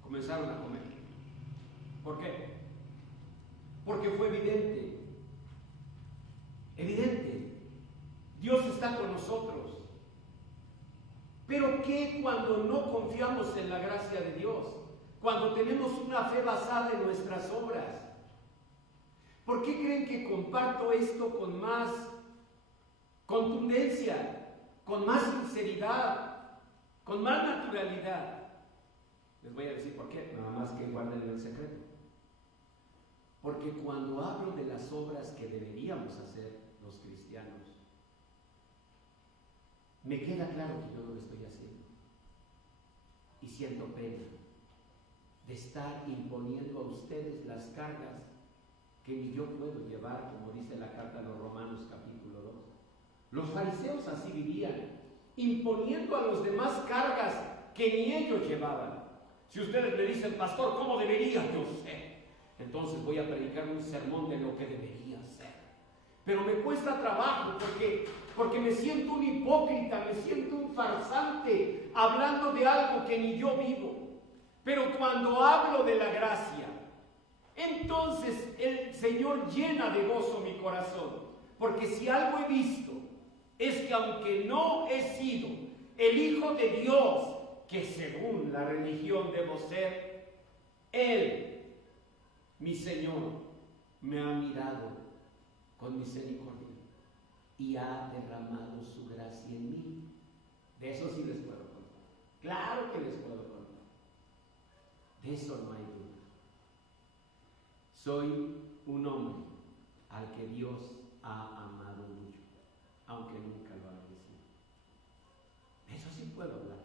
Comenzaron a comer. ¿Por qué? Porque fue evidente. Evidente. Dios está con nosotros. Pero ¿qué cuando no confiamos en la gracia de Dios? Cuando tenemos una fe basada en nuestras obras. ¿Por qué creen que comparto esto con más contundencia, con más sinceridad, con más naturalidad? Les voy a decir por qué, nada más que guarden el secreto. Porque cuando hablo de las obras que deberíamos hacer los cristianos, me queda claro que yo no lo estoy haciendo. Y siento pena de estar imponiendo a ustedes las cargas que ni yo puedo llevar, como dice la carta a los Romanos capítulo 2. Los fariseos así vivían, imponiendo a los demás cargas que ni ellos llevaban. Si ustedes me dicen, pastor, ¿cómo debería yo ser? Entonces voy a predicar un sermón de lo que debería ser. Pero me cuesta trabajo porque me siento un hipócrita, me siento un farsante, hablando de algo que ni yo vivo. Pero cuando hablo de la gracia, entonces el Señor llena de gozo mi corazón, porque si algo he visto es que aunque no he sido el Hijo de Dios, que según la religión debo ser, Él, mi Señor, me ha mirado con misericordia y ha derramado su gracia en mí. De eso sí les puedo contar. Claro que les puedo contar. De eso no hay duda. Soy un hombre al que Dios ha amado mucho, aunque nunca lo ha merecido. De eso sí puedo hablar.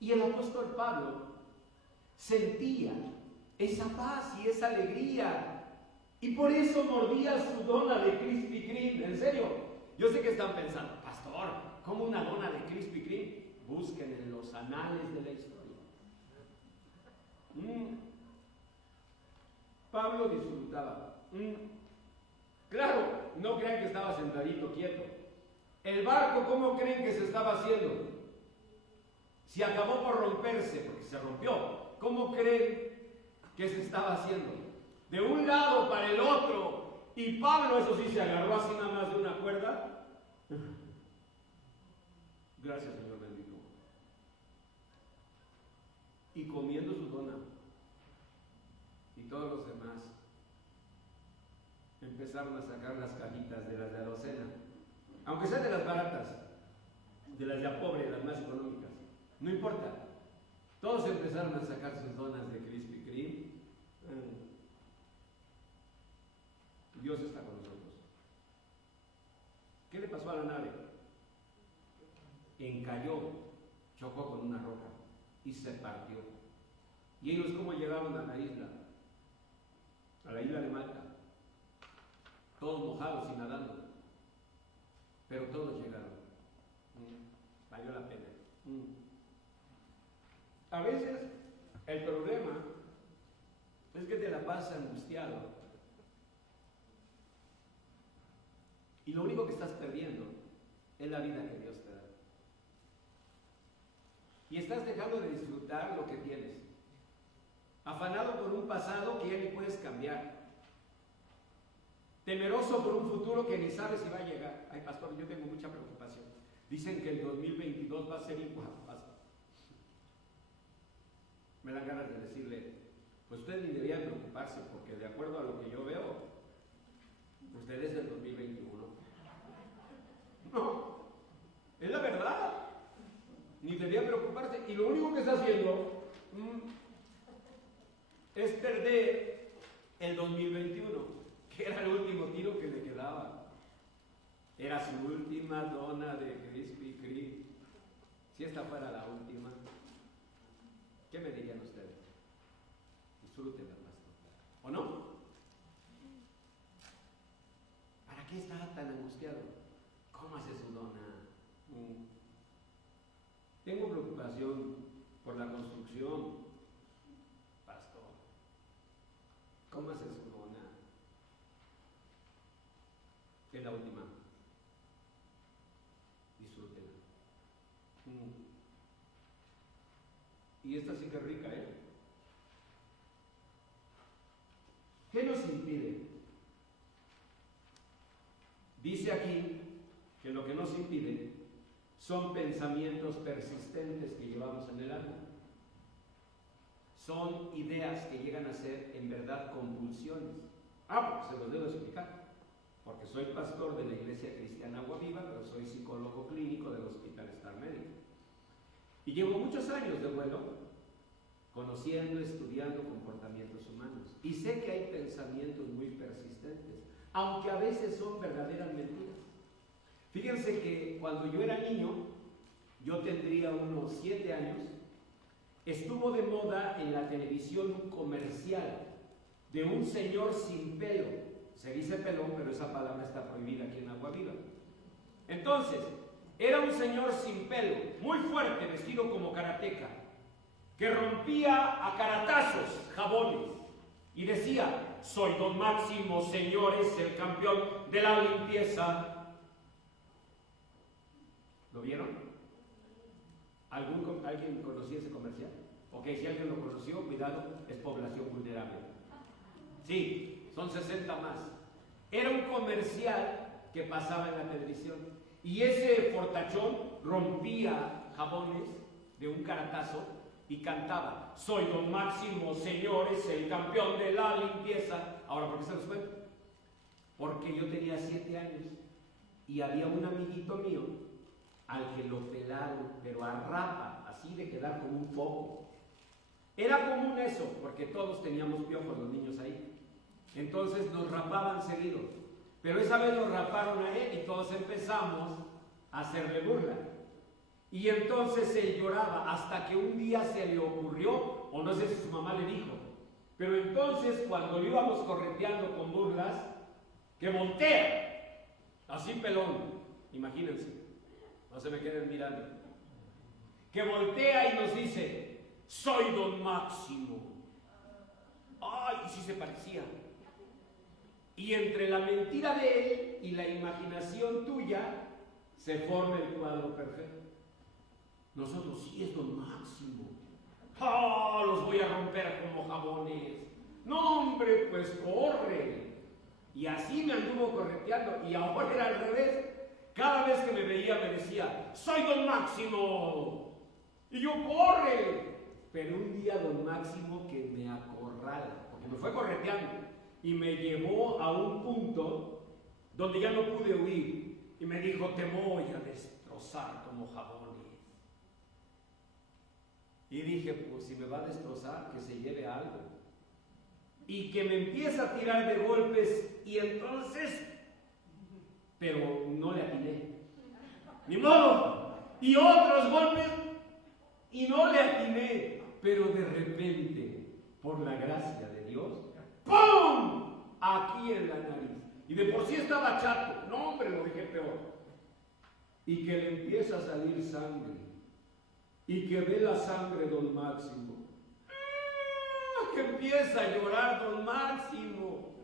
Y el apóstol Pablo sentía esa paz y esa alegría, y por eso mordía su dona de Krispy Kreme. En serio, yo sé que están pensando, pastor, ¿cómo una dona de Krispy Kreme? Busquen en los anales de la historia. Pablo disfrutaba. Claro, no crean que estaba sentadito quieto. El barco, ¿cómo creen que se estaba haciendo? Si acabó por romperse, porque se rompió, ¿cómo creen que se estaba haciendo? De un lado para el otro. Y Pablo, eso sí, se agarró así nada más de una cuerda. Gracias, Señor bendito. Y comiendo su dona. Y todos los demás empezaron a sacar las cajitas de las de a docena, aunque sean de las baratas, de las ya pobres, las más económicas, no importa. Todos empezaron a sacar sus donas de Krispy Kreme. Dios está con nosotros. ¿Qué le pasó a la nave? Encalló, chocó con una roca y se partió. ¿Y ellos cómo llegaron a la isla? A la isla de Malta, todos mojados y nadando, pero todos llegaron. Valió la pena. A veces el problema es que te la pasas angustiado y lo único que estás perdiendo es la vida que Dios te da, y estás dejando de disfrutar lo que tienes, afanado por un pasado que ya ni puedes cambiar, temeroso por un futuro que ni sabes si va a llegar. Ay, pastor, yo tengo mucha preocupación. Dicen que el 2022 va a ser igual. Me dan ganas de decirle, pues ustedes ni deberían preocuparse, porque de acuerdo a lo que yo veo, usted es del 2021. No, es la verdad. Ni deberían preocuparse. Y lo único que está haciendo es perder el 2021, que era el último tiro que le quedaba. Era su última dona de Krispy Kreme. Si esta fuera la última, ¿qué me dirían ustedes? Disfrútenla, pastor. ¿O no? ¿Para qué está tan angustiado? ¿Cómo hace su dona? Tengo preocupación por la construcción, pastor. ¿Cómo hace su dona? Es la última. Disfrútenla. Y esta sí que es rica, ¿eh? ¿Qué nos impide? Dice aquí que lo que nos impide son pensamientos persistentes que llevamos en el alma. Son ideas que llegan a ser en verdad convulsiones. Porque se los debo explicar. Porque soy pastor de la Iglesia Cristiana Agua Viva, pero soy psicólogo clínico del Hospital Star Médico. Y llevo muchos años de vuelo conociendo, estudiando comportamientos humanos. Y sé que hay pensamientos muy persistentes, aunque a veces son verdaderas mentiras. Fíjense que cuando yo era niño, yo tendría unos 7 años, estuvo de moda en la televisión un comercial de un señor sin pelo. Se dice pelón, pero esa palabra está prohibida aquí en Agua Viva. Entonces, era un señor sin pelo, muy fuerte, vestido como karateca, que rompía a caratazos jabones y decía: soy don Máximo, señores, el campeón de la limpieza. ¿Lo vieron? ¿Alguien conocía ese comercial? Ok, si alguien lo conoció, cuidado, es población vulnerable. Sí, son 60 más. Era un comercial que pasaba en la televisión. Y ese fortachón rompía jabones de un caratazo y cantaba: soy don Máximo, señores, el campeón de la limpieza. Ahora, ¿por qué se los cuento? porque yo tenía 7 años y había un amiguito mío al que lo pelaron, pero a rapa, así de quedar como un foco. Era común eso, porque todos teníamos piojos los niños ahí. Entonces nos rapaban seguido. Pero esa vez lo raparon a él y todos empezamos a hacerle burla. Y entonces él lloraba hasta que un día se le ocurrió, o no sé si su mamá le dijo, pero entonces cuando lo íbamos correteando con burlas, que voltea, así pelón, imagínense, no se me queden mirando, que voltea y nos dice: soy don Máximo. Ay, y sí se parecía. Y entre la mentira de él y la imaginación tuya se forma el cuadro perfecto. Nosotros: sí es don Máximo. ¡Ah! Los voy a romper como jabones. No, hombre, pues corre. Y así me anduvo correteando. Y ahora era al revés. Cada vez que me veía me decía: soy don Máximo. Y yo: corre. Pero un día don Máximo que me acorrala, porque me fue correteando y me llevó a un punto donde ya no pude huir. Y me dijo: te voy a destrozar como jabones. Y dije: pues si me va a destrozar, que se lleve algo. Y que me empieza a tirar de golpes, y entonces, pero no le atiné. Ni modo. Y otros golpes, y no le atiné. Pero de repente, por la gracia de Dios, ¡pum!, aquí en la nariz. Y de por sí estaba chato. No, hombre, lo dejé peor. Y que le empieza a salir sangre. Y que ve la sangre don Máximo. Que empieza a llorar don Máximo.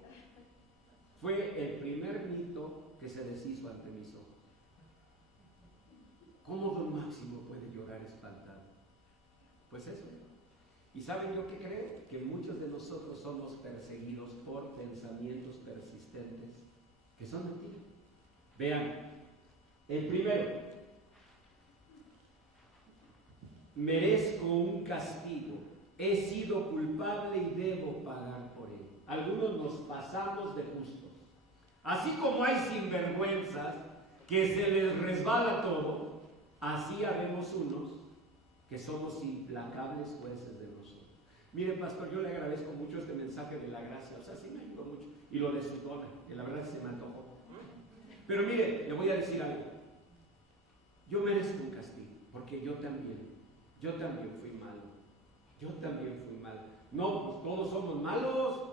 Fue el primer mito que se deshizo ante mis ojos. ¿Cómo don Máximo puede llorar espantado? Pues eso. ¿Y saben yo qué creo? Que muchos de nosotros somos perseguidos por pensamientos persistentes que son mentiras. Vean, el primero: merezco un castigo, he sido culpable y debo pagar por él. Algunos nos pasamos de justos. Así como hay sinvergüenzas que se les resbala todo, así habemos unos que somos implacables jueces de nosotros. Mire, pastor, yo le agradezco mucho este mensaje de la gracia, o sea, sí me ayudó mucho, y lo de su dona, que la verdad se me antojó. Pero mire, le voy a decir algo. Yo merezco un castigo, porque yo también fui malo. Yo también fui malo. No, pues todos somos malos.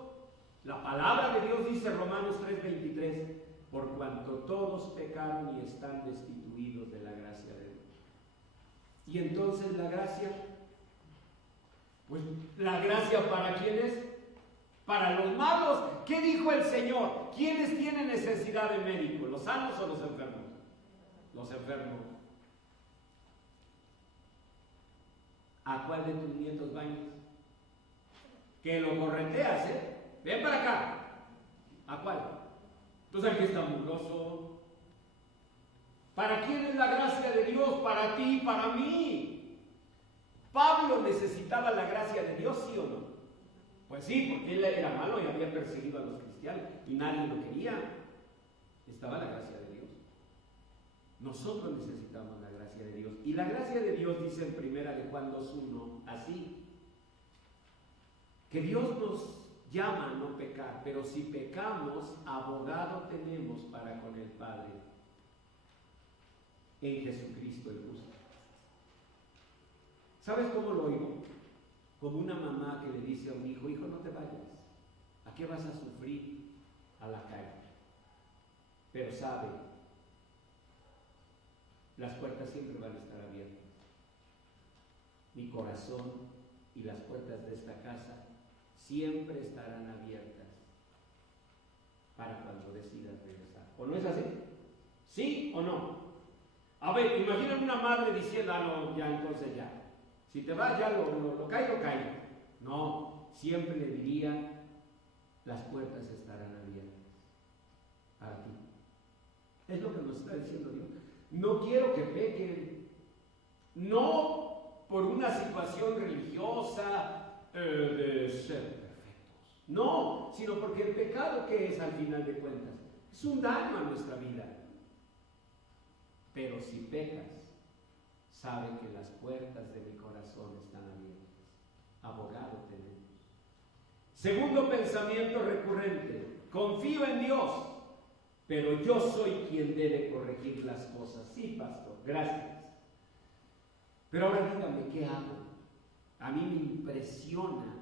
La palabra de Dios dice, Romanos 3:23, por cuanto todos pecaron y están destituidos de la gracia de Dios. Y entonces la gracia, pues la gracia ¿para quiénes? Para los malos. ¿Qué dijo el Señor? ¿Quiénes tienen necesidad de médico? ¿Los sanos o los enfermos? Los enfermos. ¿A cuál de tus nietos bañas? Que lo correteas, ¿eh? Ven para acá. ¿A cuál? ¿Tú sabes que está mugroso? ¿Para quién es la gracia de Dios? Para ti y para mí. ¿Pablo necesitaba la gracia de Dios, sí o no? Pues sí, porque él era malo y había perseguido a los cristianos y nadie lo quería. Estaba la gracia de Dios. Nosotros necesitamos la gracia de Dios. Y la gracia de Dios dice en 1 Juan 2:1 así: que Dios nos llama a no pecar, pero si pecamos, abogado tenemos para con el Padre, en Jesucristo el justo. ¿Sabes cómo lo oigo? Como una mamá que le dice a un hijo: hijo, no te vayas, ¿a qué vas a sufrir? A la calle. Pero sabe, las puertas siempre van a estar abiertas. Mi corazón y las puertas de esta casa siempre estarán abiertas para cuando decidas regresar. ¿O no es así? ¿Sí o no? A ver, imaginen una madre diciendo: no, ya entonces ya. Si te vas ya lo caigo. No, siempre le diría: las puertas estarán abiertas para ti. Es lo que nos está diciendo Dios. No quiero que pequen, no por una situación religiosa de ser perfectos, no, sino porque el pecado, ¿qué es al final de cuentas? Es un daño a nuestra vida. Pero si pecas, sabe que las puertas de mi corazón están abiertas. Abogado tenemos. Segundo pensamiento recurrente: confío en Dios, pero yo soy quien debe corregir las cosas. Sí, pastor, gracias. Pero ahora dígame, ¿qué hago? A mí me impresiona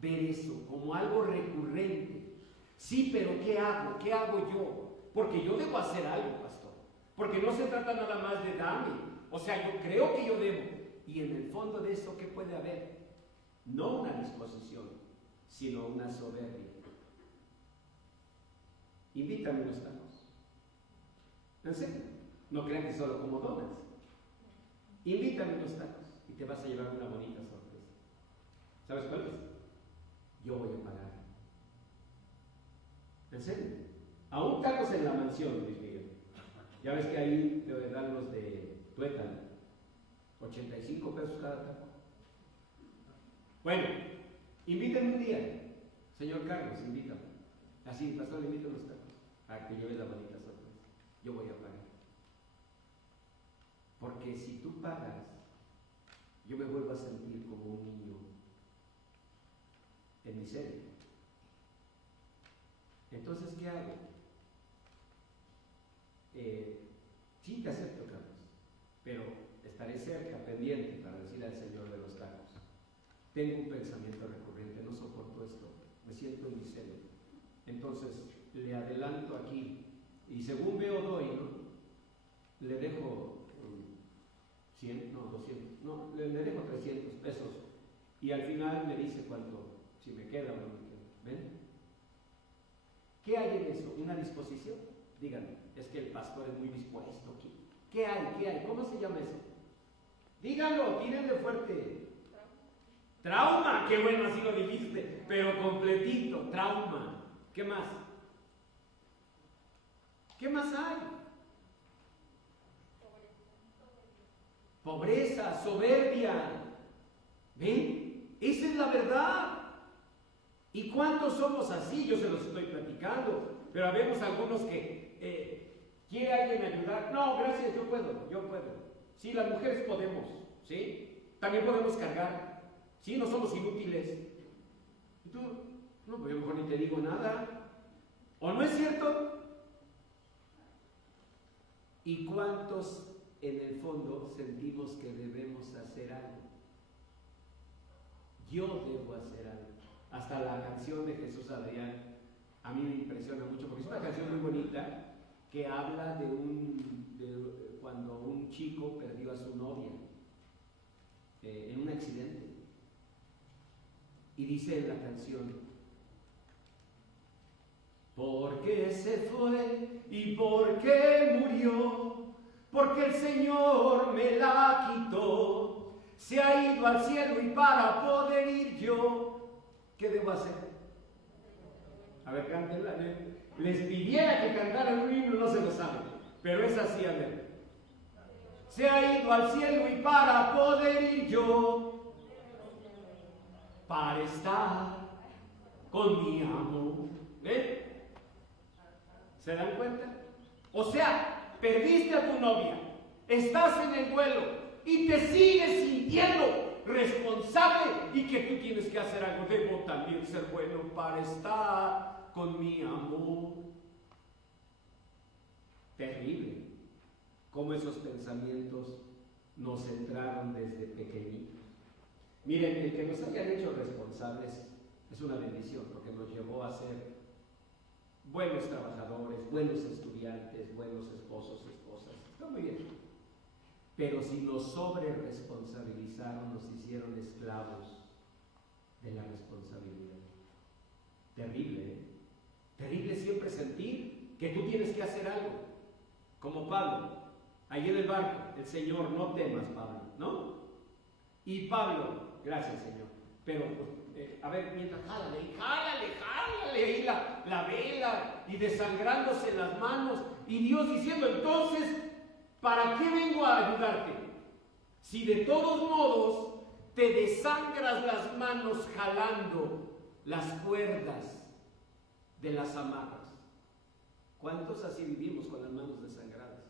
ver eso como algo recurrente. Sí, pero ¿qué hago? ¿Qué hago yo? Porque yo debo hacer algo, pastor. Porque no se trata nada más de darme. O sea, yo creo que yo debo. Y en el fondo de eso, ¿qué puede haber? No una disposición, sino una soberbia. Invítame unos tacos. ¿En serio? No crean que solo como donas. Invítame unos tacos y te vas a llevar una bonita sorpresa. ¿Sabes cuál es? Yo voy a pagar. ¿En serio? Aún tacos en la mansión, Luis Miguel. Ya ves que ahí te dan los de tuétano. 85 pesos cada taco. Bueno, invítame un día. Señor Carlos, invítame. Así, pastor, le invito unos tacos. A que lleve la bonita sorpresa. Yo voy a pagar. Porque si tú pagas, yo me vuelvo a sentir como un niño en miseria. Entonces, ¿qué hago? Sí te acepto, Carlos, pero estaré cerca, pendiente, para decirle al Señor de los tacos: tengo un pensamiento recurrente, no soporto esto, me siento en miseria. Entonces, le adelanto aquí, y según veo doy, ¿no? Le dejo 100, no, 200, no, le dejo 300 pesos, y al final me dice cuánto, si me queda o no me queda. ¿Ven? ¿Qué hay en eso? ¿Una disposición? Díganme, es que el pastor es muy dispuesto aquí. ¿Qué hay? ¿Qué hay? ¿Cómo se llama eso? Díganlo, tírenle fuerte. Trauma, qué bueno, así lo dijiste, pero completito, trauma. ¿Qué más? ¿Qué más hay? Pobreza, soberbia. ¿Ven? Esa es la verdad. ¿Y cuántos somos así? Yo se los estoy platicando, pero habemos algunos que ¿quiere alguien ayudar? No, gracias, yo puedo. Sí, las mujeres podemos, ¿sí? También podemos cargar, ¿sí? No somos inútiles. ¿Y tú? No, pues yo mejor ni te digo nada. ¿O no es cierto? ¿Y cuántos en el fondo sentimos que debemos hacer algo? Yo debo hacer algo. Hasta la canción de Jesús Adrián a mí me impresiona mucho, porque es una canción muy bonita que habla de cuando un chico perdió a su novia en un accidente. Y dice en la canción: ¿por qué se fue y por qué murió? Porque el Señor me la quitó. Se ha ido al cielo y para poder ir yo, ¿qué debo hacer? A ver, cántenla. Les pidiera que cantaran un himno, no se lo saben, pero es así, a ver. Se ha ido al cielo y para poder ir yo, para estar con mi amor. ¿Ven? ¿Se dan cuenta? O sea, perdiste a tu novia, estás en el vuelo y te sigues sintiendo responsable y que tú tienes que hacer algo. Debo también ser bueno para estar con mi amor. Terrible cómo esos pensamientos nos entraron desde pequeñitos. Miren, el que nos hayan hecho responsables es una bendición, porque nos llevó a ser buenos trabajadores, buenos estudiantes, buenos esposos, esposas. Está muy bien. Pero si nos sobre responsabilizaron, nos hicieron esclavos de la responsabilidad. Terrible, ¿eh? Terrible siempre sentir que tú tienes que hacer algo. Como Pablo, ahí en el barco, el Señor: no temas, Pablo, ¿no? Y Pablo: gracias, Señor. Pero, a ver, mientras jálale ahí la vela y desangrándose las manos, y Dios diciendo: entonces, ¿para qué vengo a ayudarte? Si de todos modos te desangras las manos jalando las cuerdas de las amarras. ¿Cuántos así vivimos con las manos desangradas?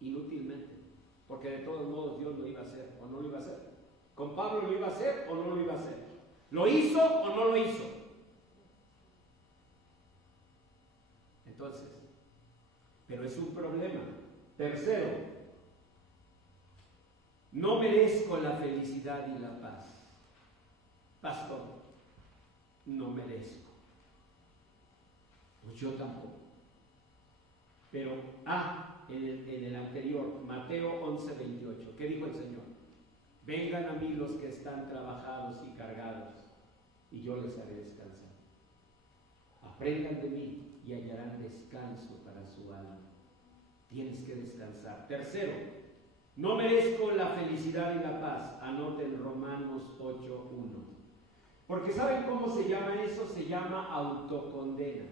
Inútilmente, porque de todos modos Dios lo iba a hacer o no lo iba a hacer. ¿Con Pablo lo iba a hacer o no lo iba a hacer? ¿Lo hizo o no lo hizo? Entonces, pero es un problema. Tercero, no merezco la felicidad y la paz. Pastor, no merezco. Pues yo tampoco. Pero, en el anterior, Mateo 11:28, ¿qué dijo el Señor? Vengan a mí los que están trabajados y cargados, y yo les haré descansar. Aprendan de mí y hallarán descanso para su alma. Tienes que descansar. Tercero, no merezco la felicidad y la paz. Anoten Romanos 8:1. Porque ¿saben cómo se llama eso? Se llama autocondena.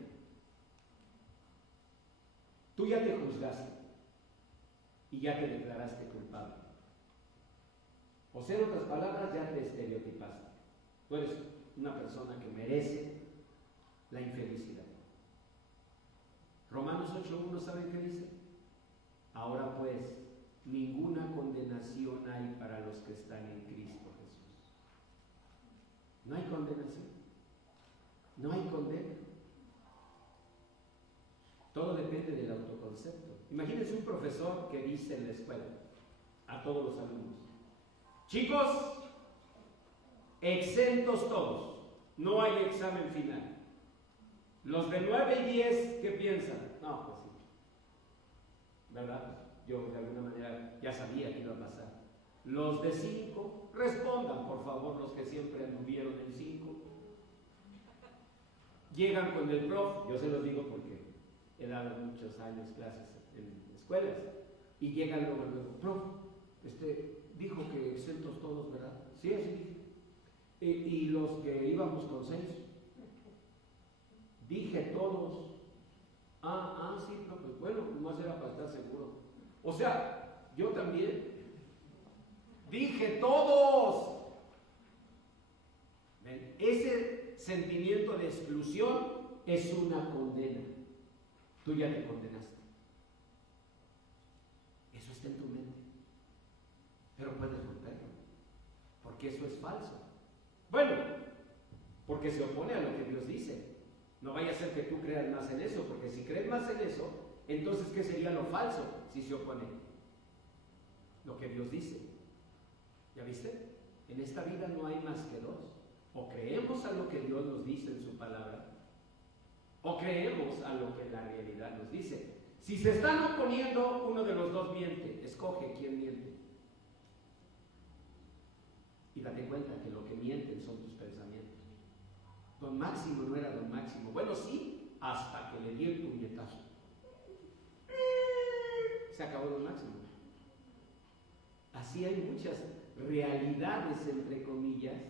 Tú ya te juzgaste y ya te declaraste culpable. O sea, en otras palabras, ya te estereotipaste. Tú eres una persona que merece la infelicidad. Romanos 8:1, ¿saben qué dice? Ahora pues, ninguna condenación hay para los que están en Cristo Jesús. No hay condenación. No hay condena. Todo depende del autoconcepto. Imagínense un profesor que dice en la escuela a todos los alumnos: chicos, exentos todos, no hay examen final. Los de 9 y 10, ¿qué piensan? No, pues sí, ¿verdad? Yo de alguna manera ya sabía que iba a pasar. Los de 5, respondan por favor, los que siempre anduvieron en 5. Llegan con el prof, yo se los digo porque he dado muchos años clases en escuelas, y llegan luego, prof, dijo que exentos todos, ¿verdad? Sí, así dije. Y los que íbamos con 6, dije todos. Sí, no, pues bueno, más era para estar seguro. O sea, yo también dije todos. ¿Ven? Ese sentimiento de exclusión es una condena. Tú ya te condenaste. Eso está en tu mente. Pero puedes romperlo, porque eso es falso. Bueno, porque se opone a lo que Dios dice. No vaya a ser que tú creas más en eso, porque si crees más en eso, entonces ¿qué sería lo falso si se opone? Lo que Dios dice. ¿Ya viste? En esta vida no hay más que dos. O creemos a lo que Dios nos dice en su palabra, o creemos a lo que la realidad nos dice. Si se están oponiendo, uno de los dos miente. Escoge quién miente. Y date cuenta que lo que mienten son tus pensamientos. Don Máximo no era Don Máximo. Bueno, sí, hasta que le di el puñetazo. Se acabó Don Máximo. Así hay muchas realidades, entre comillas,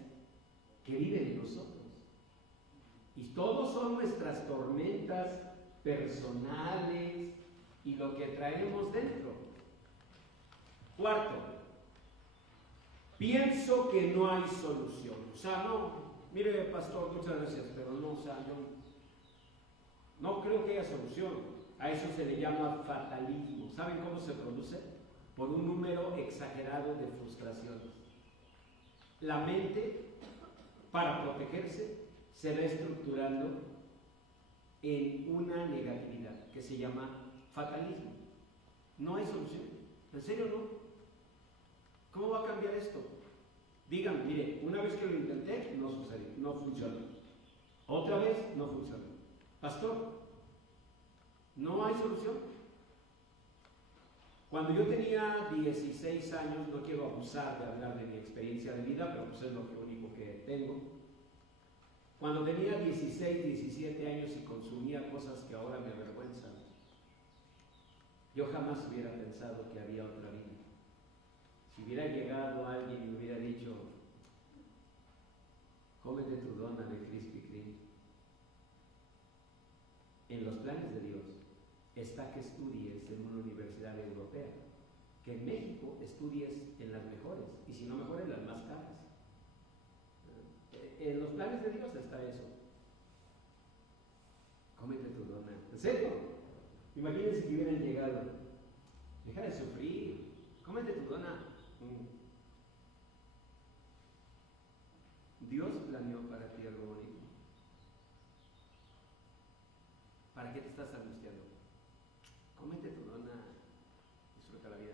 que viven en nosotros. Y todos son nuestras tormentas personales y lo que traemos dentro. Cuarto, pienso que no hay solución. O sea, no, mire, pastor, muchas gracias, pero no, o sea, yo no creo que haya solución. A eso se le llama fatalismo. ¿Saben cómo se produce? Por un número exagerado de frustraciones. La mente, para protegerse, se va estructurando en una negatividad que se llama fatalismo. No hay solución. ¿En serio no? ¿Cómo va a cambiar esto? Digan, mire, una vez que lo intenté, no sucedió, no funcionó. Otra vez, no funcionó. Pastor, no hay solución. Cuando yo tenía 16 años, no quiero abusar de hablar de mi experiencia de vida, pero pues es lo único que tengo. Cuando tenía 16, 17 años y consumía cosas que ahora me avergüenzan, yo jamás hubiera pensado que había otra vida. Si hubiera llegado alguien y me hubiera dicho, cómete tu dona de Krispy Kreme, en los planes de Dios está que estudies en una universidad europea, que en México estudies en las mejores, y si no mejores, las más caras. En los planes de Dios está eso. Cómete tu dona. ¿En serio? Imagínense que hubieran llegado. Deja de sufrir, cómete tu dona. Dios planeó para ti algo bonito. ¿Para qué te estás angustiando? Cómete tu dona, disfruta la vida.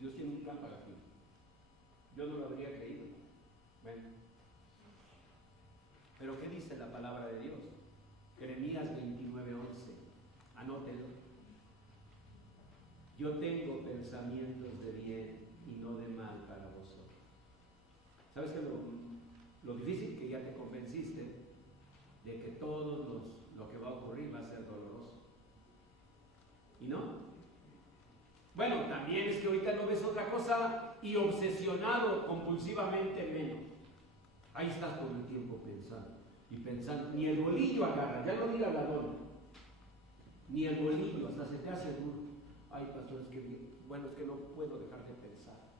Dios tiene un plan para ti. Yo no lo habría creído. Bueno. Pero ¿qué dice la palabra de Dios? Jeremías 29:11. Anótelo. Yo tengo pensamientos de bien y no de mal para vosotros. ¿Sabes qué? Lo difícil que ya te convenciste de que todo lo que va a ocurrir va a ser doloroso. ¿Y no? Bueno, también es que ahorita no ves otra cosa y obsesionado compulsivamente menos. Ahí estás todo el tiempo pensando y pensando. Ni el bolillo agarra, ya no diga la dona. Ni el bolillo, hasta se te hace duro. Ay, pastor, es que no puedo dejar de pensar.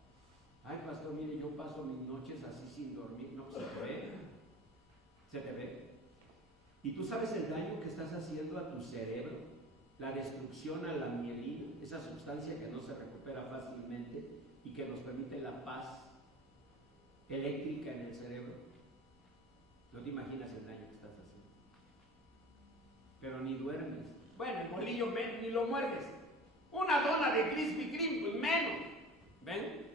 Ay, pastor, mire, yo paso mis noches así sin dormir. No, se te ve. Se te ve. Y tú sabes el daño que estás haciendo a tu cerebro, la destrucción a la mielina, esa sustancia que no se recupera fácilmente y que nos permite la paz eléctrica en el cerebro. No te imaginas el daño que estás haciendo. Pero ni duermes. Bueno, el bolillo ni lo muerdes. Una dona de Krispy Kreme, pues menos. ¿Ven?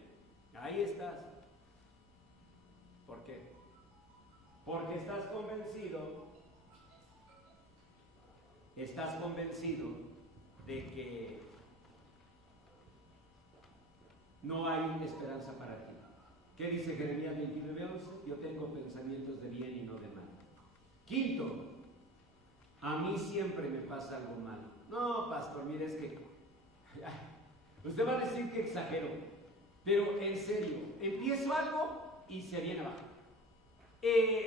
Ahí estás. ¿Por qué? Porque estás convencido de que no hay esperanza para ti. ¿Qué dice Jeremías 29:11? Yo tengo pensamientos de bien y no de mal. Quinto, a mí siempre me pasa algo malo. No, pastor, mire, es que usted va a decir que exagero, pero en serio, empiezo algo y se viene abajo.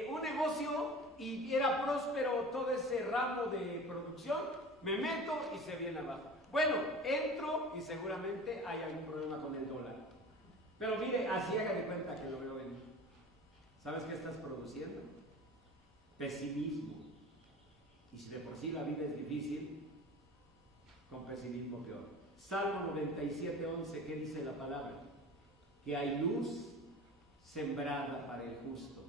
Un negocio y era próspero todo ese ramo de producción, me meto y se viene abajo. Bueno, entro y seguramente hay algún problema con el dólar. Pero mire, así haga de cuenta que lo veo venir. ¿Sabes qué estás produciendo? Pesimismo. Y si de por sí la vida es difícil, con pesimismo peor. Salmo 97:11, ¿qué dice la palabra? Que hay luz sembrada para el justo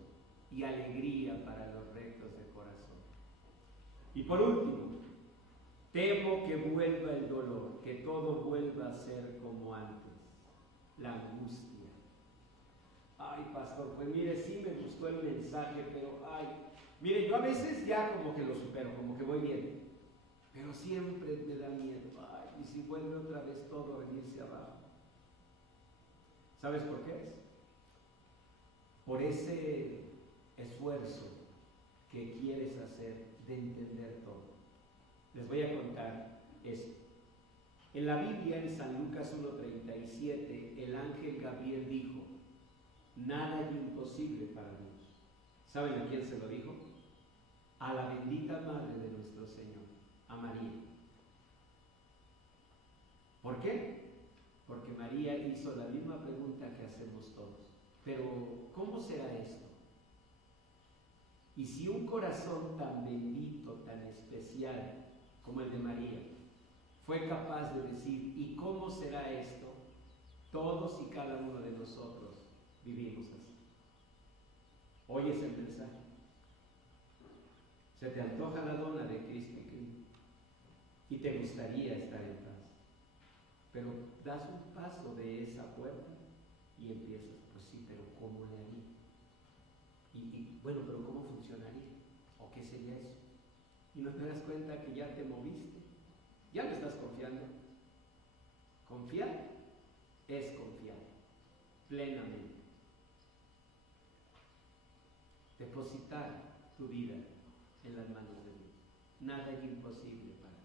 y alegría para los rectos de corazón. Y por último, temo que vuelva el dolor, que todo vuelva a ser como antes, la angustia. Ay, pastor, pues mire, sí me gustó el mensaje, pero mire, yo a veces ya como que lo supero, como que voy bien, pero siempre me da miedo. Y si vuelve otra vez todo a venirse abajo. ¿Sabes por qué es? Por ese esfuerzo que quieres hacer de entender todo. Les voy a contar esto. En la Biblia, en San Lucas 1:37, el ángel Gabriel dijo: nada es imposible para Dios. ¿Saben a quién se lo dijo? A la bendita madre de nuestro Señor, a María. ¿Por qué? Porque María hizo la misma pregunta que hacemos todos. Pero, ¿cómo será esto? Y si un corazón tan bendito, tan especial como el de María, fue capaz de decir, ¿y cómo será esto? Todos y cada uno de nosotros vivimos así. Hoy es el mensaje. Se te antoja la dona de Krispy Kreme y te gustaría estar en paz. Pero das un paso de esa puerta y empiezas, pues sí, pero ¿cómo le haría? Bueno, pero ¿cómo funcionaría? ¿O qué sería eso? Y no te das cuenta que ya te moviste, ya no estás confiando. Confiar es confiar plenamente. Depositar tu vida en las manos de Dios. Nada es imposible para Él.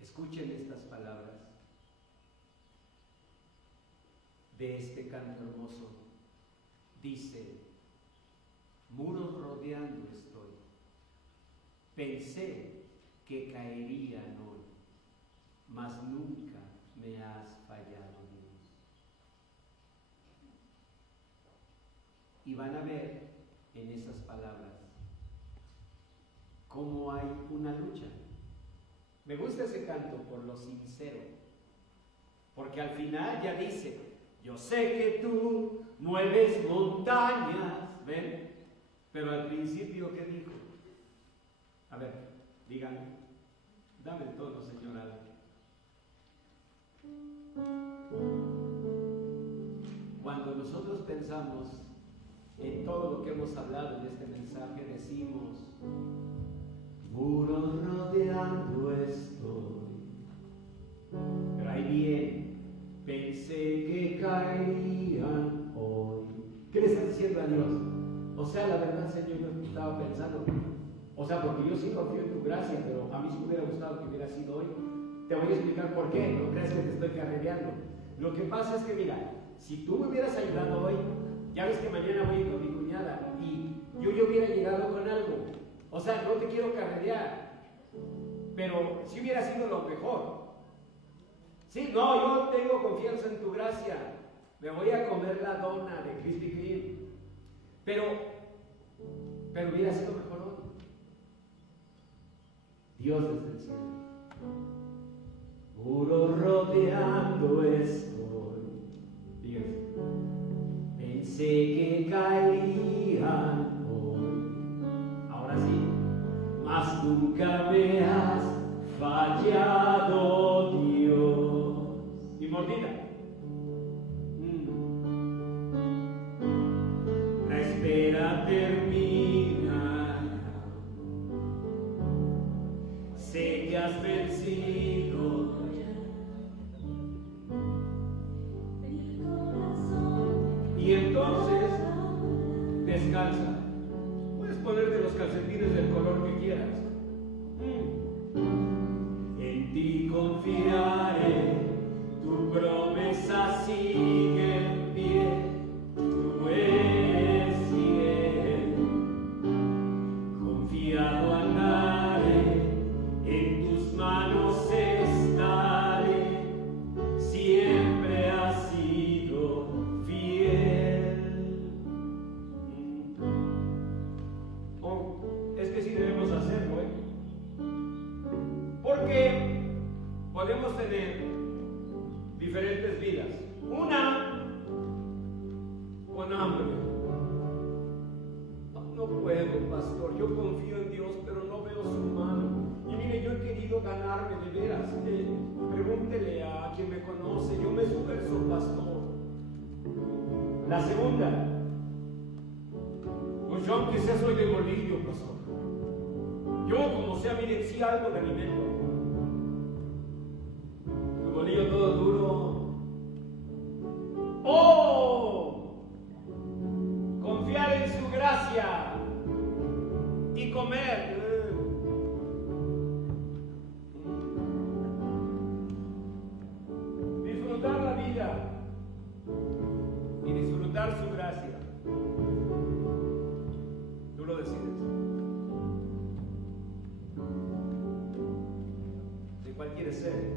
Escuchen estas palabras de este canto hermoso. Dice: muros rodeando estoy, pensé que caerían hoy, mas nunca me has fallado, Dios. Y van a ver en esas palabras cómo hay una lucha. Me gusta ese canto por lo sincero, porque al final ya dice, yo sé que tú mueves montañas, ¿ven? Pero al principio, ¿qué dijo? A ver, díganme, dame el tono, señora. Cuando nosotros pensamos en todo lo que hemos hablado en este mensaje, decimos, muros rodeando estoy, pero ahí bien, pensé que caerían hoy. ¿Qué le estás diciendo a Dios? O sea, la verdad, Señor, yo estaba pensando, o sea, porque yo sí confío en tu gracia, pero a mí sí me hubiera gustado que hubiera sido hoy. Te voy a explicar por qué, no creas que te estoy carrereando. Lo que pasa es que, mira, si tú me hubieras ayudado hoy, ya ves que mañana voy a ir con mi cuñada y yo ya hubiera llegado con algo. O sea, no te quiero carrerear, pero sí hubiera sido lo mejor. Sí, no, yo tengo confianza en tu gracia. Me voy a comer la dona de Krispy Kreme. Pero hubiera sido mejor hoy. Dios desde el cielo. Muro rodeando estoy. Fíjense. Pensé que caerían hoy. Ahora sí. Mas nunca me has fallado, Dios. Y mordida. La espera termina. Sé que has vencido. Y entonces descansa. Puedes ponerte los calcetines del color que quieras. En ti confiaré, tu promesa sigue en pie, tú eres fiel. Confiado andaré, en tus manos estaré, siempre has sido fiel. Oh, es que sí debemos hacerlo, porque podemos tener diferentes vidas. Una con hambre. No puedo, pastor, yo confío en Dios, pero no veo su mano. Y mire, yo he querido ganarme de veras. Pregúntele a quien me conoce, yo me esfuerzo, pastor. La segunda, pues yo aunque sea soy de bolillo, pastor. Yo como sea, miren, sí algo de alimento. El bolillo todo duro. ¡Oh! Confiar en su gracia y comer. Disfrutar la vida y disfrutar su gracia. Tú lo decides. ¿De cuál quieres ser?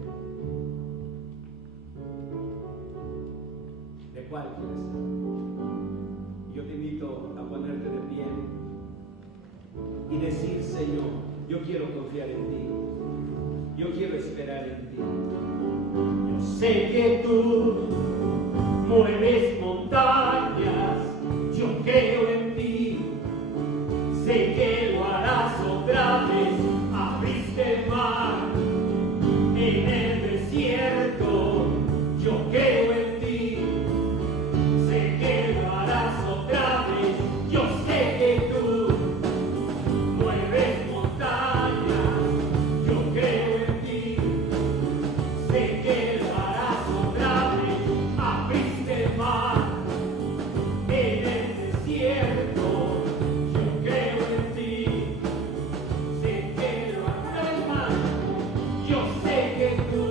¿De cuál quieres ser? Yo te invito a ponerte de pie y decir, Señor, yo quiero confiar en ti, yo quiero esperar en ti. Yo sé que tú mueves montañas, yo creo en ti, sé que lo harás otra vez. Abriste el mar en el desierto, yo creo en ti, sé que lo harás otra vez. Yo sé que tú mueves montañas, yo creo en ti, sé que lo harás otra vez. Abriste el mar en el desierto, yo creo en ti, sé que lo harás. Yo sé que tú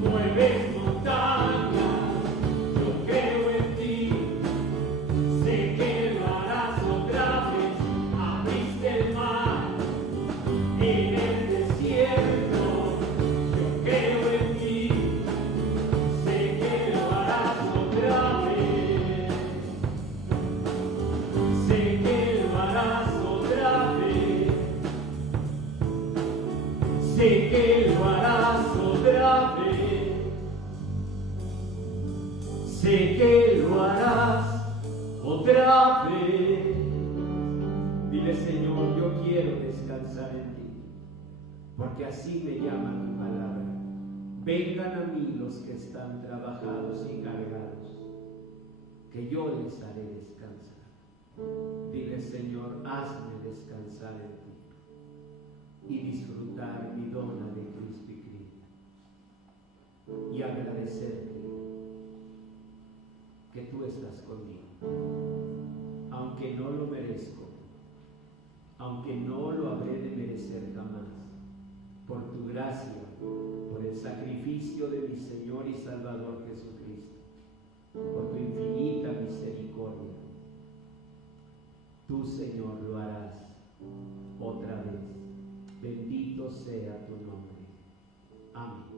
mueves montañas, yo creo en ti, sé que lo harás otra vez. Abriste el mar en el desierto, yo creo en ti, sé que lo harás otra vez, sé que lo harás otra vez. sé que lo harás otra vez, sé que lo harás otra vez. Dile, Señor, yo quiero descansar en ti, porque así me llama tu palabra. Vengan a mí los que están trabajados y cargados, que yo les haré descansar. Dile, Señor, hazme descansar en ti y disfrutar mi dona de Cristo y agradecerte que tú estás conmigo, aunque no lo merezco, aunque no lo habré de merecer jamás, por tu gracia, por el sacrificio de mi Señor y Salvador Jesucristo, por tu infinita misericordia. Tú, Señor, lo harás otra vez. Bendito sea tu nombre. Amén.